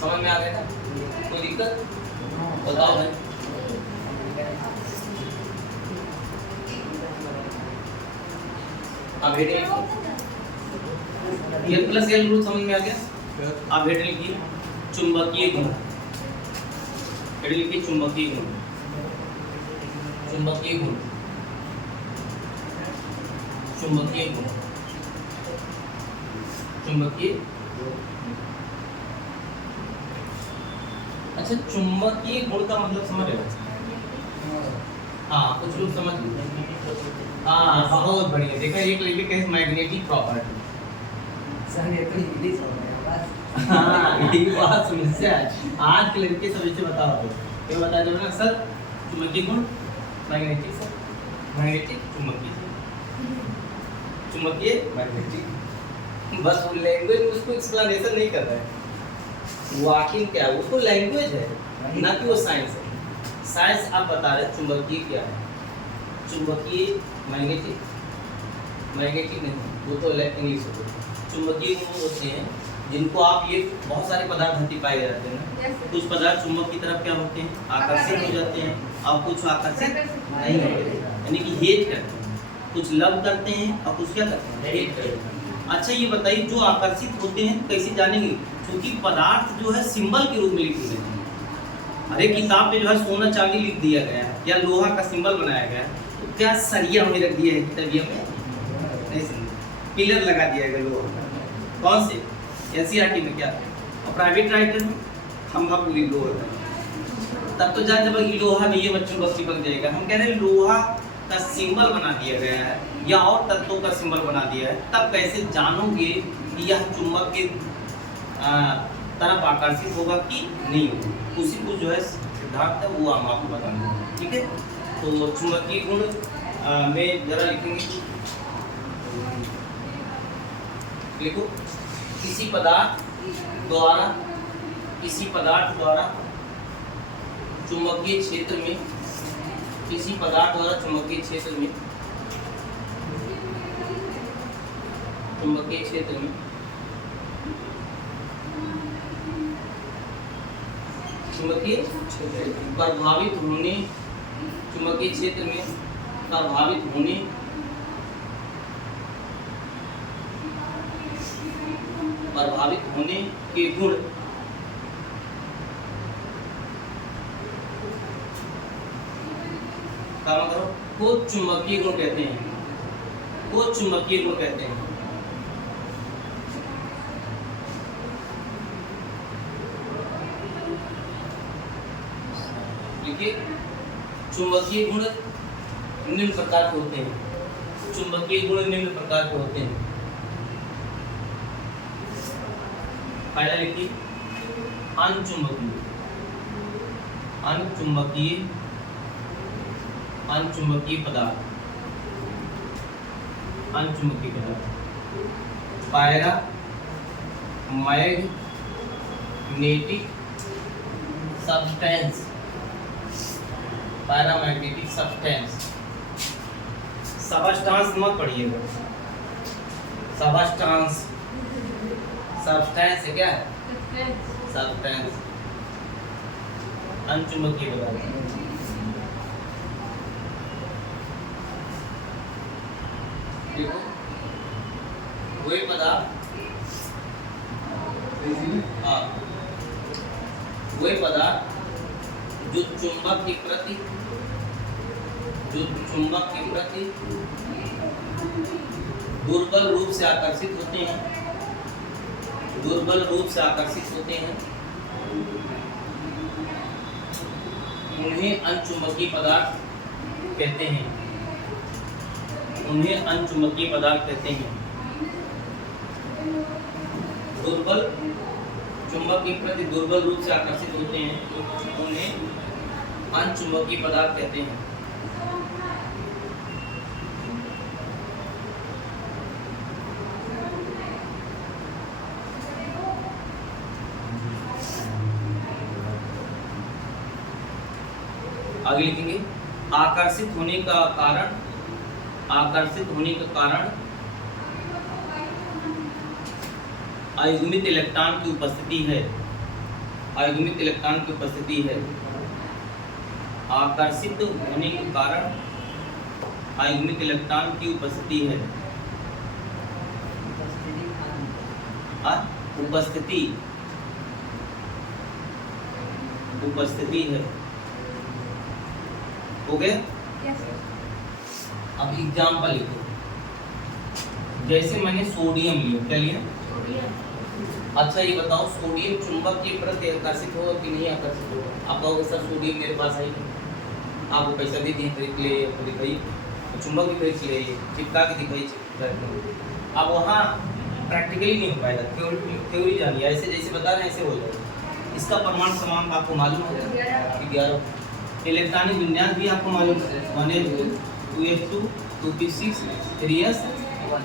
समझ में आ गया? कोई दिक्कत? बताओ भाई। अब heading L plus L rule समझ में आ गया? आप हेडिंग लिखिए चुंबकीय गुण। हेडिंग लिखिए चुंबकीय गुण। चुंबकीय गुण, चुंबकीय गुण, चुंबकीय। अच्छा, चुंबकीय गुण का मतलब समझ रहे हो? हाँ, कुछ लोग समझ लो। हाँ, बहुत बढ़िया। देखा, एक लड़के कहे मैग्नेटिक प्रॉपर्टी। सर ये तो इंग्लिश हो गया बस। हाँ, ये बात समस्या है। आज के लड़के सब इसे बताओ तो बता दो ना सर, चुंबकीय गुण मैग्नेटिक, सर मैग्नेटिक चुंबकीय, चुंबकीय मैग्नेटिक। बस वो लैंग्वेज उसको एक्सप्लेनेशन नहीं कर रहा है, वो आखिर क्या है, उसको लैंग्वेज है ना कि वो साइंस है। साइंस आप बता रहे चुंबकीय क्या है, चुंबकीय मैग्नेटिक, मैग्नेटिक नहीं, वो तो इंग्लिश होता है। चुंबकीय गुण होते हैं जिनको आप, ये बहुत सारे पदार्थ धरती पाए जाते हैं ना, कुछ पदार्थ चुंबक की तरफ क्या होते हैं, आकर्षित हो जाते हैं, और कुछ आकर्षित नहीं होते, यानी कि हेट करते हैं। कुछ लव करते हैं और कुछ क्या करते हैं, हेट करते हैं। अच्छा ये बताइए, जो आकर्षित होते हैं कैसे जानेंगे? क्योंकि पदार्थ जो है सिंबल के रूप में लिखे गए हैं। हर एक किताब में जो है सोना चांदी लिख दिया गया है या लोहा का सिंबल बनाया गया है, तो क्या सरिया हमें रख दिया है किताबियों में? नहीं, पिलर लगा दिया गया लोहा का। कौन से? एनसीईआरटी में क्या, और प्राइवेट राइटर में खंभा पूरी लोहा का। तब तो जब लोहा में ये बच्चों को चिपक जाएगा। हम कह रहे हैं लोहा का सिंबल बना दिया गया है या और तत्वों का सिंबल बना दिया है, तब कैसे जानोगे कि यह चुंबक के तरफ आकर्षित होगा कि नहीं होगा? उसी को जो है सिद्धांत है वो हम आपको बताएंगे, ठीक है? तो चुंबकीय गुण में जरा लिखेंगे, लिखो किसी पदार्थ द्वारा चुंबकीय क्षेत्र में, किसी पदार्थ द्वारा चुंबकीय क्षेत्र में, चुंबकीय क्षेत्र में चुंबकीय प्रभावित होने, चुंबकीय क्षेत्र में प्रभावित होने के गुण काम करो को चुंबकीय गुण कहते हैं, को चुंबकीय गुण कहते हैं। देखिए, चुंबकीय गुण निम्न प्रकार के होते हैं, चुंबकीय गुण निम्न प्रकार के होते हैं। पहला लिखिए अनचुंबकीय, अनचुंबकीय, अनचुंबकीय पदार्थ, अनचुंबकीय पदार्थ, para magnetic substance, paramagnetic substance. Substance मत पढ़िएगा, सबस्टांस, सब्सटेंस है क्या है? सब्सटेंस, अनचुंबकीय पदार्थ। देखो वही पदार्थ, हाँ वे पदार्थ जो चुंबक के प्रति दुर्बल रूप से आकर्षित होते हैं, उन्हें अनचुंबकीय पदार्थ कहते हैं। दुर्बल चुंबक के प्रति दुर्बल रूप से आकर्षित होते हैं, उन्हें अनचुंबकीय पदार्थ कहते हैं। आगे लिखेंगे आकर्षित होने का कारण आयुग्मित इलेक्ट्रॉन की उपस्थिति है। आकर्षित होने के कारण आयुग्मित इलेक्ट्रॉन की उपस्थिति है। उपस्थिति है। हो गया? अब एग्जाम्पल लिखो। जैसे मैंने सोडियम लिया, क्या लिया? अच्छा ये बताओ सोडियम चुंबक के प्रति आकर्षित होगा कि नहीं आकर्षित होगा? आप कहोगे सर सोडियम मेरे पास आई, आपको पैसा दे दिए खरीद ले, आपको दिखाई चुंबक भी खरीद ले, चिपका के दिखाई। अब वहाँ प्रैक्टिकली नहीं हो पाएगा, थ्योरी जानिए, ऐसे जैसे बता रहे हैं ऐसे हो जाएगा। इसका परमाणु क्रमांक आपको मालूम है 11। इलेक्ट्रॉनिक विन्यास भी आपको मालूम है 1s2 2s2 2p6 3s 1।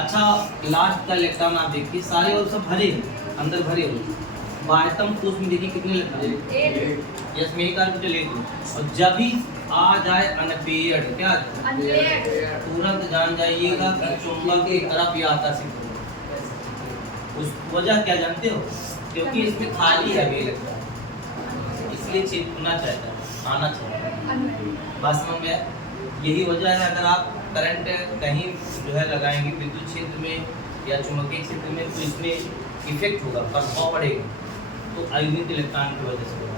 अच्छा लास्ट का इलेक्ट्रॉन आप देखिए सारे और सब भरे हैं, अंदर भरे हुए। बाह्यतम कोश में देखिए कितने इलेक्ट्रॉन? यस मेरी कार पे ले। और जब भी आ जाए अनपेयर्ड, क्या तुरंत जान जाइएगा कि चुंबक की तरफ ये आकर्षित हो। उस वजह क्या जानते हो? क्योंकि इसमें खाली है इलेक्ट्रॉन, इसलिए चिपकना चाहता है, आना चाहता है। बात समझ में? यही वजह है अगर आप करंट कहीं जो है लगाएंगे विद्युत क्षेत्र में या चुंबकीय क्षेत्र में तो इसमें इफेक्ट होगा, प्रभाव पड़ेगा, तो आयुग्मित इलेक्ट्रॉन की वजह से होगा।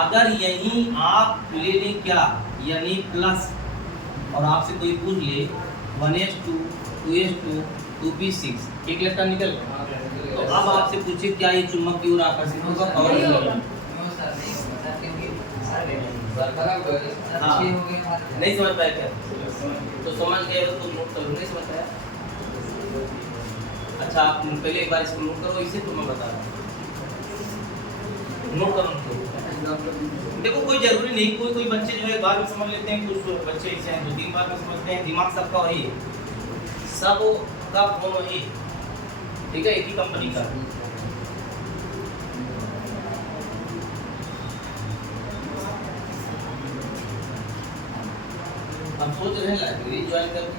अगर यही आप ले लें क्या यानी प्लस, और आपसे कोई पूछ ले 1s2 2s2 2p6 एक इलेक्ट्रॉन निकल गया, तो अब आपसे पूछे क्या ये चुंबक की ओर आकर्षित होगा? और हाँ नहीं समझ पाए क्या? तो समझ गए हो तो नोट करो, नहीं समझ पाया? अच्छा आप पहले एक बार इसको नोट करो, इसे तो मैं बता रहा हूँ, नोट करो। देखो कोई जरूरी नहीं, कोई बच्चे जो है एक बार में समझ लेते हैं, कुछ बच्चे ऐसे हैं 2-3 बार में समझते हैं। दिमाग सबका वही है, सबका फोन वही है, ठीक है, एक ही कंपनी का। हम सोच रहे हैं लाइब्रेरी ज्वाइन करके,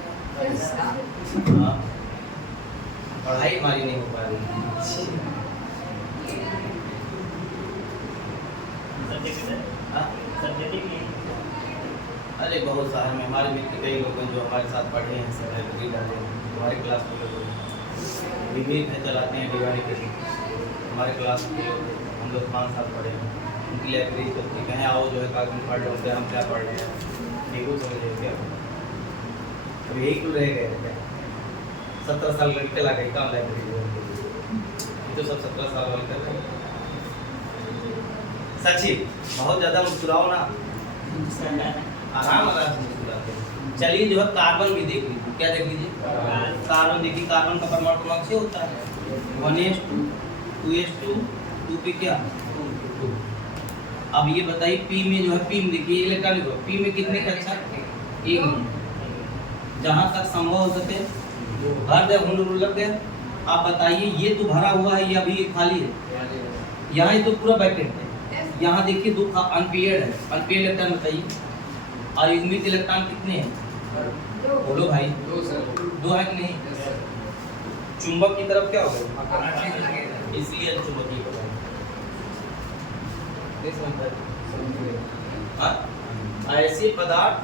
पढ़ाई हमारी नहीं हो पा रही। अरे बहुत सारे में हमारे मित्र कई लोग हैं जो हमारे साथ पढ़े हैं, सब लाइब्रेरी डाले हैं हमारे क्लास के लोग, विवेक है चलाते हैं दीवानी के हमारे क्लास के लोग, हम लोग 5 साल पढ़े हैं, उनकी लाइब्रेरी चलती है। कहें आओ जो है कागज पढ़ लो, हम क्या पढ़ रहे हैं देखो समझे क्या। अब यही क्यों रह गए क्या? 17 साल लड़के ला गए काम लाइब्रेरी, तो सब 17 साल वाले कर रहे हैं। सच्ची बहुत ज़्यादा मुस्कुराओ ना, आराम से मुस्कुराते हैं। चलिए जो है कार्बन भी देख लीजिए, क्या देख लीजिए? कार्बन देखिए, कार्बन का परमाणु क्रमांक से होता है 1s2 2s2 2p क्या 2। अब ये बताइए पी में जो है, पी में देखिए इलेक्ट्रॉन को, पी में कितने कक्षा? 1 में। जहाँ तक संभव हो सके भर दे, हुंड लग गया। आप बताइए ये तो भरा हुआ है या अभी खाली है? यहाँ तो पूरा वैकेंट है। यहाँ देखिए 2 अनपेयर्ड है, अनपेयर्ड इलेक्ट्रॉन बताइए। और युग्मित इलेक्ट्रॉन कितने हैं? बोलो भाई 2 है कि नहीं? चुंबक की तरफ क्या होगा? इसलिए चुंबकीय होगा। ऐसे पदार्थ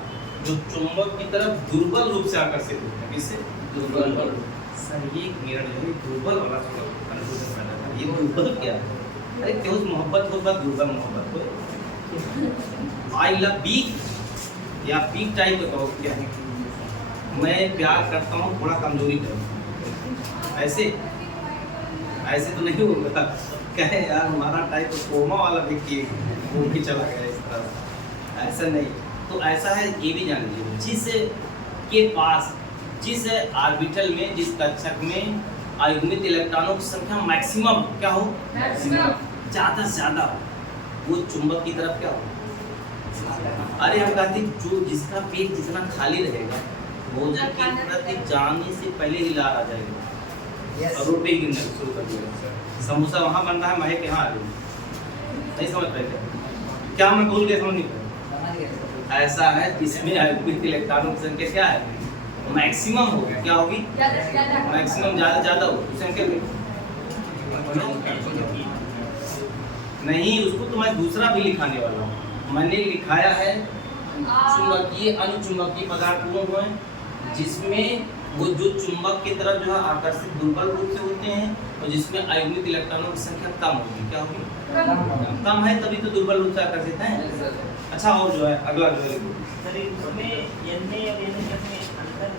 जो चुंबक की तरफ दुर्बल रूप से आकर्षित होते हैं, किससे? दुर्बल। सर ये किरण जो है दुर्बल वाला कन्फ्यूजन पैदा कर, ये दुर्बल क्या है? अरे क्यों मोहब्बत हो बस दूसरा मोहब्बत हो। आई लव पीक या पीक टाइप बताओ क्या है। मैं प्यार करता हूँ थोड़ा कमजोरी टाइप, ऐसे ऐसे तो नहीं होगा। कहे यार हमारा टाइप कोमा वाला व्यक्ति वो भी चला गया इस तरह, ऐसा नहीं। तो ऐसा है, ये भी जान लीजिए जिस के पास जिस ऑर्बिटल में जिस कक्षक में आयुग्मित इलेक्ट्रॉनों की संख्या मैक्सिमम क्या हो, ज़्यादा से ज़्यादा, वो चुंबक की तरफ क्या हो। अरे हम कहते जो जिसका पेट जितना खाली रहेगा भोजन की प्रति जाने से पहले ही लार आ जाएगा और रोटी गिनना शुरू कर देगा। समोसा वहाँ बन रहा है, महक यहाँ आ रही, नहीं समझ पाए क्या मैं बोल के समझ नहीं पाया। ऐसा है जिसमें आयुर्वेद इलेक्ट्रॉनों की संख्या क्या है मैक्सिमम होगी, क्या होगी मैक्सिमम, ज़्यादा ज़्यादा होगी संख्या नहीं। उसको तो मैं दूसरा भी लिखाने वाला हूँ। मैंने लिखाया है चुंबकीय अनुचुंबकीय पदार्थ वो हैं जिसमें वो जो चुंबक की तरफ जो है आकर्षित दुर्बल रूप से होते हैं और जिसमें आयुग्मित इलेक्ट्रॉनों की संख्या कम होगी, क्या होगी कम है, तभी तो दुर्बल रूप से आकर्षित हैं। अच्छा और जो है अगला जो है सर इसमें एन और एन में अंतर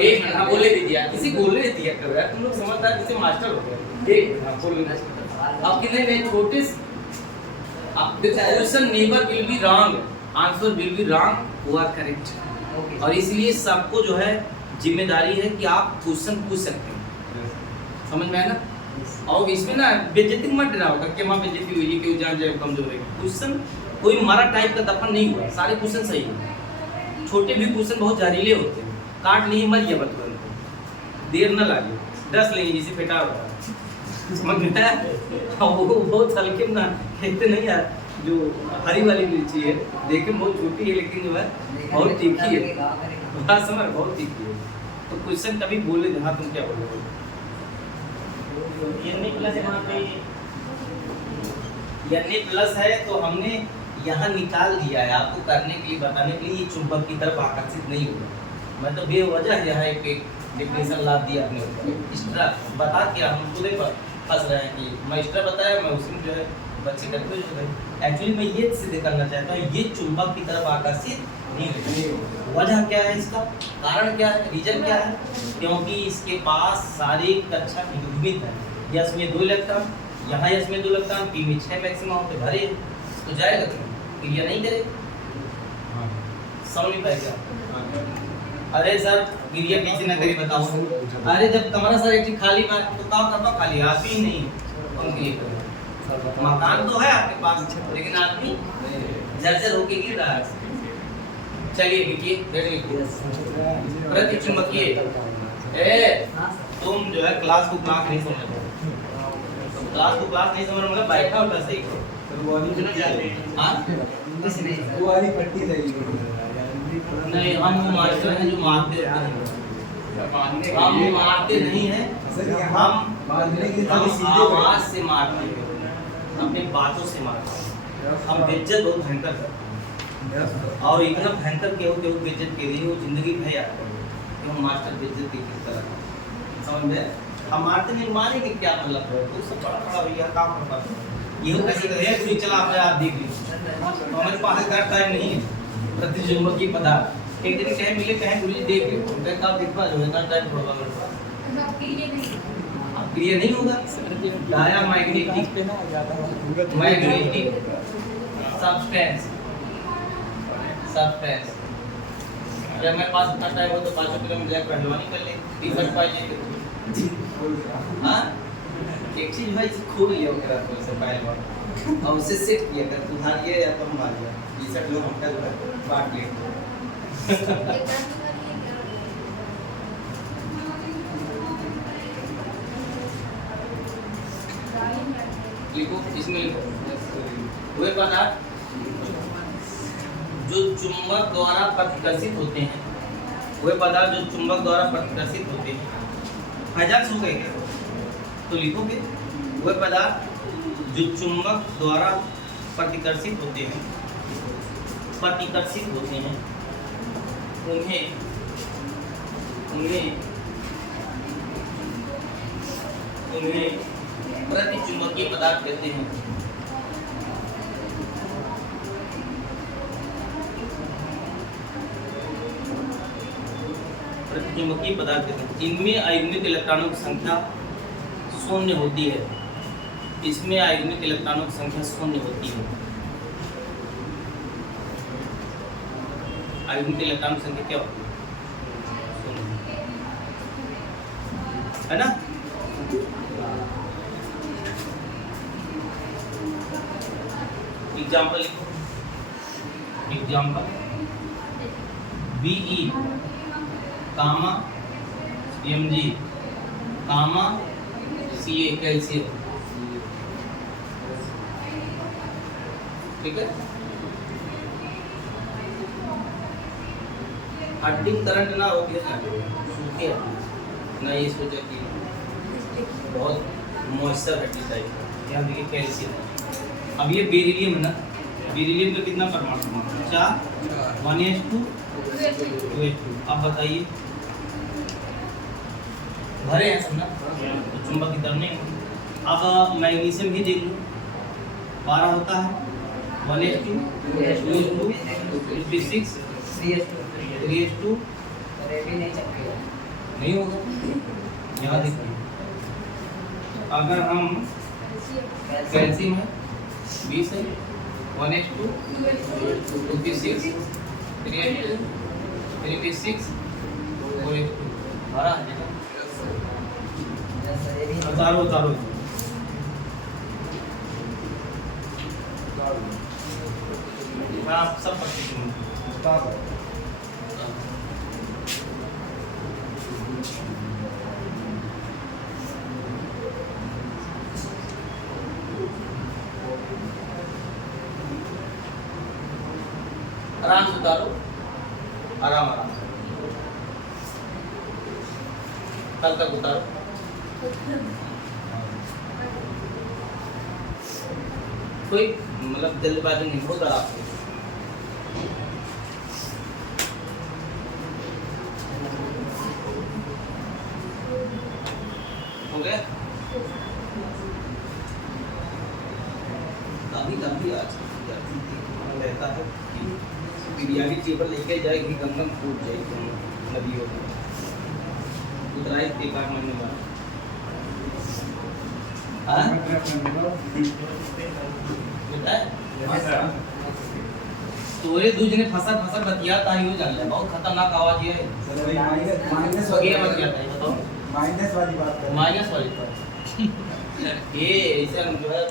एक हाँ बोले दे दिया, किसी बोलने दे दिया कर रहा है, तुम लोग समझदार जैसे मास्टर हो गए। एक हाँ बोल अब कितने में छोटे अब देखो question never will be wrong, answer will be wrong और करेक्ट। और इसलिए सबको जो है जिम्मेदारी है कि आप क्वेश्चन पूछ सकते हैं, समझ में है ना। और इसमें ना बेइज्जती मत डरा होगा कि मां बेइज्जती हुई है, क्यों जान जाए कमजोर है। क्वेश्चन कोई मारा टाइप का दफन नहीं हुआ, सारे क्वेश्चन सही हैं। छोटे भी क्वेश्चन बहुत जहरीले होते हैं, काट लिए मर गया तुरंत, देर न लगे, डस लेंगे जिसे फेटा होगा, समझ में आया। वो बहुत हल्के ना कहते नहीं यार, जो हरी वाली मिर्ची है देखे बहुत छोटी है लेकिन जो है बहुत तीखी है, बात समझ बहुत तीखी है। तो क्वेश्चन कभी बोले हाँ तुम क्या बोलोगे एन प्लस वहाँ पे यानी प्लस है तो हमने यहाँ निकाल दिया है आपको करने के लिए, बताने के लिए। ये चुंबक की तरफ आकर्षित नहीं होगा, मैं तो बेवजह यहाँ एक डिफिनेशन ला दिया अपने ऊपर एक्स्ट्रा बता के हम खुद ही फंस रहे हैं कि मैं एक्स्ट्रा बताया, मैं उसमें जो है बच्चे करते हुए एक्चुअली मैं ये सिद्ध करना चाहता हूँ ये चुंबक की तरफ आकर्षित नहीं होगा। वजह क्या है, इसका कारण क्या है, रीजन क्या है, क्योंकि इसके पास सारे कक्षक युग्मित है। यस में 2 इलेक्ट्रॉन, यहाँ यस में 2 इलेक्ट्रॉन, पी में 6 मैक्सिमम पे भरे तो जाएगा क्लियर नहीं करे, समझ नहीं पाएगा। अरे सर क्लियर कैसे ना करे बताओ। अरे जब तुम्हारा सर एक खाली बात तो काम करना खाली आप ही नहीं कौन क्लियर करे। मकान तो है आपके पास लेकिन आदमी जर्जर होके गिर रहा है। चलिए लिखिए प्रतिचुंबकीय। तुम जो है क्लास को क्लास नहीं समझ रहे, क्लास को क्लास नहीं समझ रहे मतलब बैठा होता सही को नहीं। हम मास्टर हैं जो मारते हैं, हम मारते नहीं हैं, हम आवाज से मारते हैं, अपनी बातों से मारते हैं। हम बेइज्जत बहुत भयंकर करते हैं और इतना भयंकर के हो बेइज्जत के लिए वो जिंदगी भर याद करेंगे कि हम मास्टर बेइज्जत की किस तरह समझ में। हम मारते नहीं, मारेंगे क्या मतलब है, तो सब बड़ा बड़ा भैया काम करता है ये कैसे करे कोई चला आप आप देख लीजिए। तो हमारे पास इतना टाइम नहीं है प्रतिचुंबकीय पदार्थ एक दिन कहीं मिले कहीं गुरुजी देख लो उनका काम देखवा जो इतना टाइम थोड़ा मेरे पास क्लियर नहीं होगा। Diamagnetic magnetic substance substance जब मेरे पास इतना टाइम हो तो 5 किलोमीटर जाकर पहलवानी कर ले, टी-शर्ट पाइजे। हाँ एक चीज भाई खोल लिया करा तो से पहलवान और उसे सेट किया कर तू हार गया या तुम हार गया, टी-शर्ट लोग हम कर बांट ले। लिखो इसमें लिखो वे पदार्थ जो चुंबक द्वारा प्रतिकर्षित होते हैं, वे पदार्थ जो चुंबक द्वारा प्रतिकर्षित होते हैं। हजार हो गए क्या तो लिखोगे वे पदार्थ जो चुंबक द्वारा प्रतिकर्षित होते हैं उन्हें उन्हें प्रतिचुंबकीय पदार्थ कहते हैं। प्रतिचुंबकीय पदार्थ कहते हैं। इनमें आयुग्मिक इलेक्ट्रॉनों की संख्या शून्य होती है। इसमें आयुग्मिक इलेक्ट्रॉनों की संख्या शून्य होती है। आयुग्मिक इलेक्ट्रॉनों की संख्या क्या होती है? शून्य, है ना? एग्जाम्पल लिखो। Example Be comma Mg comma Ca calcium. ठीक है। हड्डिंग करंट ना हो गया सूखे ना, ये सोचा कि बहुत मॉइस्चर हड्डी टाइप का। यहाँ देखिए कैल्शियम। अब ये बेरिलियम है ना, बेरिलियम का कितना परमाणु? 4 1s2 2s2। अब बताइए भरे हैं सब ना, तो चुंबक की तरफ नहीं। अब मैग्नीशियम भी देख लो, 12 होता है 1s2 2s2 56 3s2 नहीं होगा। यहाँ देखिए अगर हम कैल्शियम है 20 है 1s2 2p6 3s2 3p6 4s2 भरा है। उतारो उतारो। आप सब आराम से उतारो, आराम आराम कल तक उतारो। कोई मतलब जल्दबाजी नहीं, बहुत आराम से। हो गया। कभी कभी आज रहता है कि बिरयानी टेबल लेके जाएगी, गंगा फूट जाएगी नदियों में, उतराई के कार महीने बाद। तोरे दूज ने फसर फसर बतिया था, ही हो जान ले। बहुत खतरनाक आवाज ये है। माइनस हो गया, मत कहता है, बताओ माइनस वाली बात कर। माइनस वाली बात ये ऐसा जो है,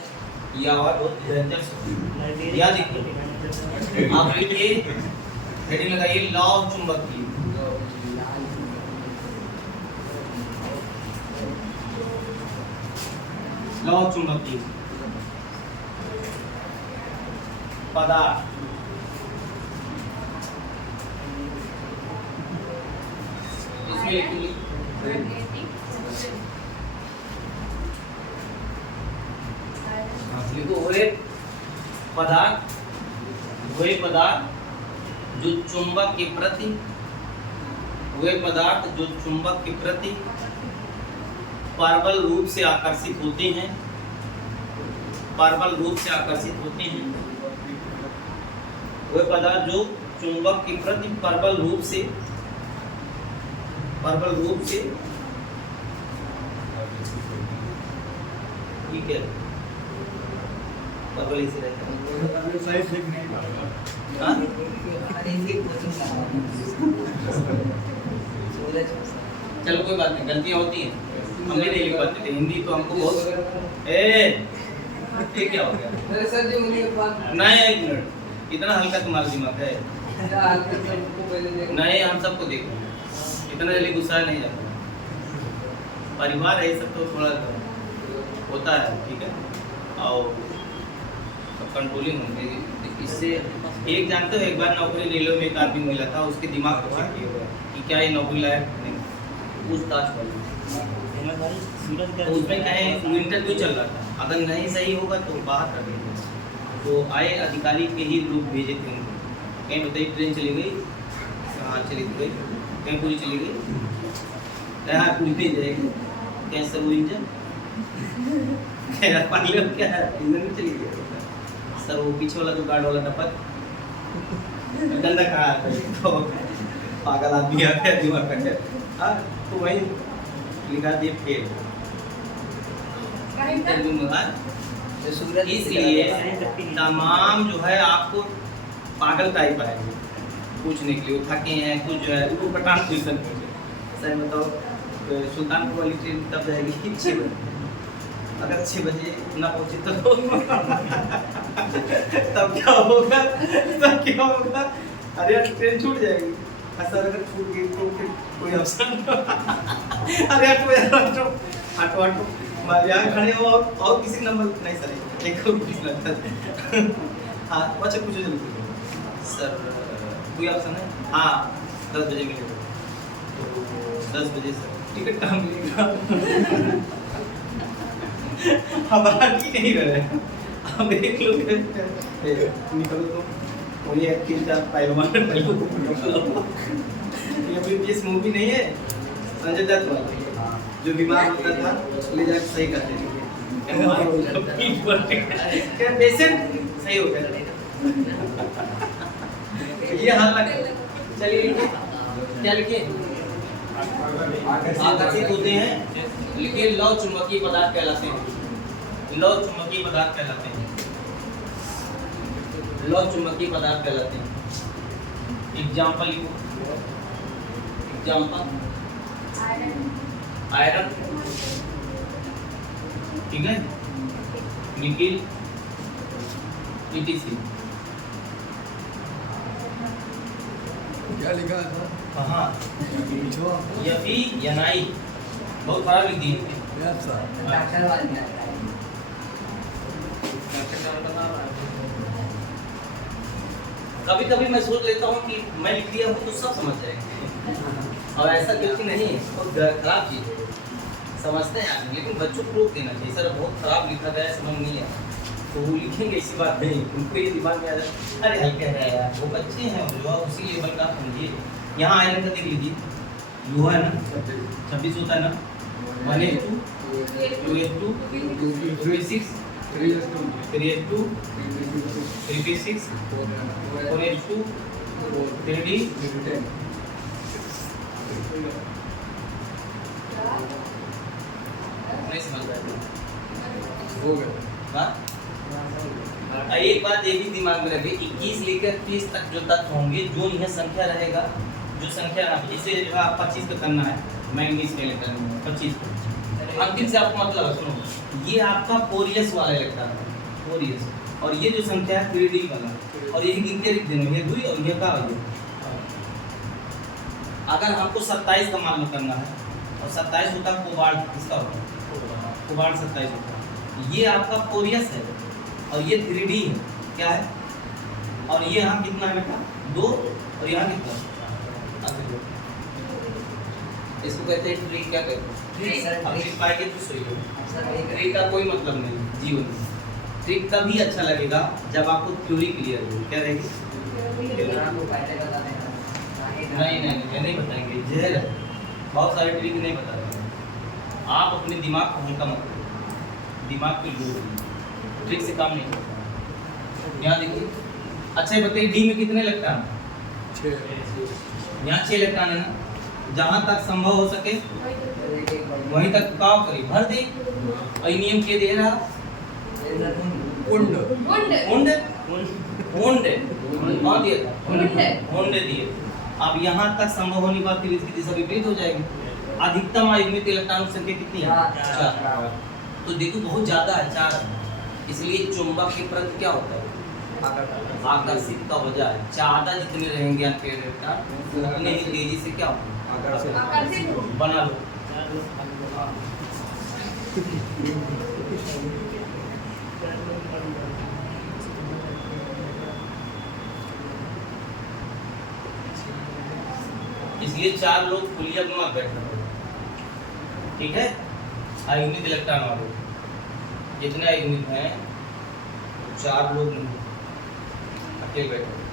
ये आवाज बहुत डेंजरस। याद रखिए आप ये हेडिंग लगाइए, लॉ ऑफ चुंबकीय। लॉ ऑफ चुंबकीय पदार्थ इसमें लिखेंगे वे पदार्थ जो चुंबक के प्रति परबल रूप से आकर्षित होते हैं। वे पदार्थ जो चुंबक के प्रति परबल रूप से ठीक है, परबल इसे रहता है। चलो कोई बात नहीं, गलतियां होती हैं, हम भी नहीं लिख पाते थे हिंदी, तो हमको बहुत ये क्या हो गया सर जी? नहीं, एक मिनट, इतना हल्का तुम्हारा दिमाग है? नहीं, हम सबको देखो, इतना जल्दी गुस्सा नहीं जाता। परिवार है सब, तो थोड़ा होता है, ठीक है, और सब कंट्रोलिंग होंगे। इससे एक जानते हो, एक बार नौकरी रेलवे में एक आदमी मिला था, उसके दिमाग को चेक किया हुआ कि क्या ये नौकरी लायक नहीं, पूछताछ वाली। तो उसमें कहें इंटरव्यू चल रहा था, अगर नहीं सही होगा तो बाहर कर देंगे। तो आए अधिकारी के ही लोग भेजे थे उनको, कहीं बताइए ट्रेन चली गई, हाँ चली गई, कहीं पूरी चली गई, यहाँ पूरी नहीं जाएगी, कैंसर हुई इंजन, पागल हो क्या है, इंजन में चली गई सर। वो पीछे वाला जो गार्ड वाला डब्बा डंडा कहाँ है तो पागल आदमी आ गया दिमाग का। हाँ तो वही लिखा दिए फेल। इसलिए तमाम जो है आपको पागल टाइप आएंगे पूछने के लिए, वो थके हैं कुछ जो है वो पठान क्वेश्चन पूछे। सर बताओ सुल्तानपुर वाली ट्रेन कब जाएगी? 6 बजे। अगर 6 बजे ना पहुंचे तो तब क्या होगा? अरे यार ट्रेन छूट जाएगी। सर अगर छूट गई तो फिर कोई ऑप्शन अरे ऑटो यहाँ खड़े हो और किसी नंबर नहीं सर एक लगता है। हाँ अच्छा पूछो जल्दी सर, कोई ऑप्शन है? हाँ 10 बजे मिलेगा तो 10 बजे सर टिकट कहाँ मिलेगा? हमारा ठीक नहीं रहे हम एक लोग निकलो तो वही 3-4 पहलवान ये प्रीवियस मूवी नहीं है संजय दत्त वाला जो बीमार होता था ले जाकर सही करते थे पेशेंट सही हो गया। ये हाल लगा। चलिए क्या लिखे? आकर्षित होते हैं लिखिए लौ चुंबकीय पदार्थ कहलाते हैं। लौ चुंबकीय पदार्थ कहलाते हैं। लौ चुंबकीय पदार्थ कहलाते हैं। एग्जाम्पल लिखो। एग्जाम्पल आयरन, ठीक है, निकिल, ETC। क्या लिखा है सर? हाँ यफी यनाई बहुत खराब लिख दी है। Yes sir. डॉक्टर वाले में आता है। कभी कभी मैं सोच लेता हूँ कि मैं लिख दिया हूँ तो सब समझ जाएंगे और ऐसा क्योंकि नहीं है, बहुत खराब चीज़ है, समझते हैं आदमी, लेकिन बच्चों को रोक देना चाहिए। सर बहुत खराब लिखा गया है, समझ नहीं आया तो वो लिखेंगे, ऐसी बात नहीं। उनको ये दिमाग में आ जाए अरे हल्के है यार, वो बच्चे हैं जो उसी लेवल का समझिए। यहाँ आयरन का देख लीजिए, लोहा है ना 26 होता है ना, 1H2 2H2 2P6 3H2 3P6 4H2 3D। नहीं समझ रहा हो गया। है। एक बात ये भी दिमाग में रखिए, 21 लेकर 30 तक जो तत्व होंगे, जो यह संख्या रहेगा, जो संख्या इसे जो है 25 पे करना है, मैंगनीज के लिए करना है 25 पे। अंतिम से आपको मतलब सुनो, ये आपका पोरियस वाला इलेक्ट्रॉन है, पोरियस, और ये जो संख्या है 3D वाला, और यही गिनके लिख देना, ये हुई और ये का हो गया। अगर हमको 27 का मान करना है और 27 होता है कोबाल्ट, किसका होता है? कोबाल्ट 27 होता है। ये आपका पोरियस है और ये 3D है, क्या है? और ये यहाँ कितना है बेटा? 2, और यहाँ कितना? इसको कहते हैं ट्री, क्या कहते हैं? ट्री पाएंगे तो सही हो। ट्री का कोई मतलब नहीं जीवन में। ट्री तभी अच्छा लगेगा जब आपको थ्योरी क्लियर हो। क्या रहेगी? नहीं ये नहीं बताएंगे, जहर है, बहुत सारे ट्रिक नहीं बताते। आप अपने दिमाग को हल्का मत करो, दिमाग पे लोड ट्रिक से काम नहीं करता। यहाँ देखिए, अच्छा बताइए डी में कितने इलेक्ट्रॉन? 6। यहाँ 6 इलेक्ट्रॉन है ना, जहाँ तक संभव हो सके वहीं तक काम करिए, भर दे। और नियम के दे रहा उंड उंड उंड कौन दिया था? उंड दिए। अब यहाँ तक संभव होने के बाद फिर इसकी दिशा विपरीत हो जाएगी। अधिकतम आयुग्मित इलेक्ट्रॉन संख्या कितनी है? 4। तो देखो बहुत ज्यादा है, 4 है। इसलिए चुंबक के प्रति क्या होता है? आकर्षित का वजह है। ज्यादा जितने रहेंगे अनपेयर इलेक्ट्रॉन उतने ही तेजी से क्या होगा? आकर्षित बना लो। इसलिए 4 लोग खुली अपना बैठे, ठीक है? आयुग्मित इलेक्ट्रॉन वाले जितने आयुग्मित हैं 4 लोग नहीं, अकेले बैठे।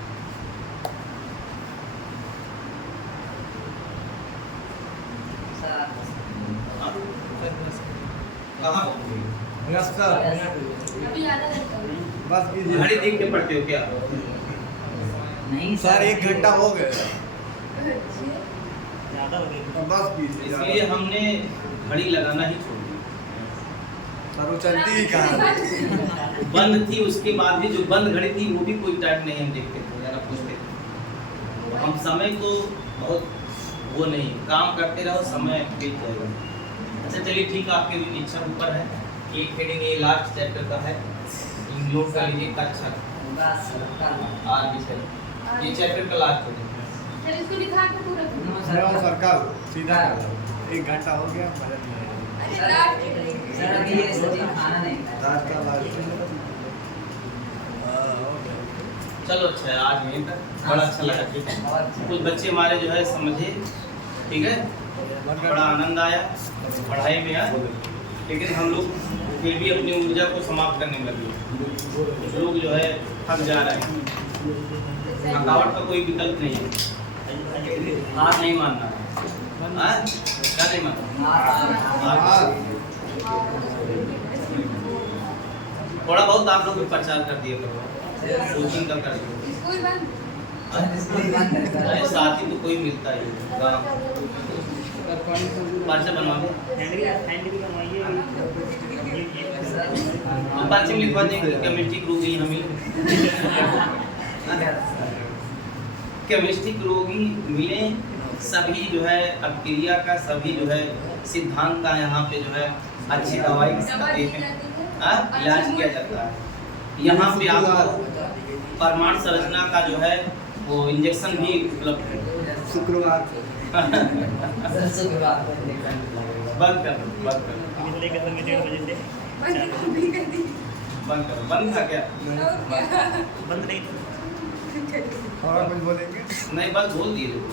कहाँ यस सर अभी ज़्यादा रहता है। बस कीजिए घड़ी देख के पढ़ते हो क्या? नहीं सर 1 घंटा हो गया ज़्यादा हो गई। अब बस कीजिए इसलिए हमने घड़ी लगाना ही छोड़ दिया। सर वो चलती ही कहाँ बंद थी, उसके बाद भी जो बंद घड़ी थी वो भी कोई टाइम नहीं हम देखते थे या ना पूछते थे। हम समय को बहुत वो नहीं, काम करते रहो, समय बीत जाएगा। अच्छा चलिए ठीक है, आपकी इच्छा ऊपर है। एक हेडिंग ये लास्ट चैप्टर का है, नोट कर लीजिए कक्षा बस कल आज भी चल ये चैप्टर का लास्ट हेडिंग। चल इसको लिखा के पूरा करो। नो सर सर सरकार सीधा 1 घंटा हो गया बदल नहीं अरे लास्ट के लिए। सर अभी ये सब्जी खाना नहीं खाया। रात का लास्ट चलो अच्छा है, आज यहीं तक बड़ा अच्छा लगा। ठीक है, और अच्छा। कुछ बच्चे हमारे जो है समझे, ठीक है, बड़ा आनंद आया पढ़ाई में यार। लेकिन हम लोग फिर भी अपनी ऊर्जा को समाप्त करने में लगे। कुछ लोग जो है थक जा रहे हैं, थकावट का कोई विकल्प नहीं है। हार नहीं मानना है। हाँ? क्या नहीं मानना? हाँ। थोड़ा बहुत आप लोग भी प्रचार कर दिया करो, कोचिंग का कर दिया। स्कूल बंद। अरे साथी तो कोई मिलता ही है। गाँव पर्चा बनवा दो, हैंड भी बनवाइए। तो पर्चे में लिखवा देंगे केमिस्ट्री रोगी हमें केमिस्ट्री रोगी मिले, सभी जो है अपक्रिया का, सभी जो है सिद्धांत का यहाँ पे जो है अच्छी दवाई दवा दी देते हैं। जाती है। हाँ, इलाज किया जाता है। यहाँ पे आपको परमाणु संरचना का जो है वो इंजेक्शन भी उपलब्ध है। शुक्रवार को शुक्रवार को बंद कर दो, बंद कर दो, अभी लेकर बंद 1:30 बजे से बंद भी कर दी। बंद करो। बंद था क्या? और क्या? बंद नहीं और कुछ बोलेंगे नहीं, बस बोल दिए लोग।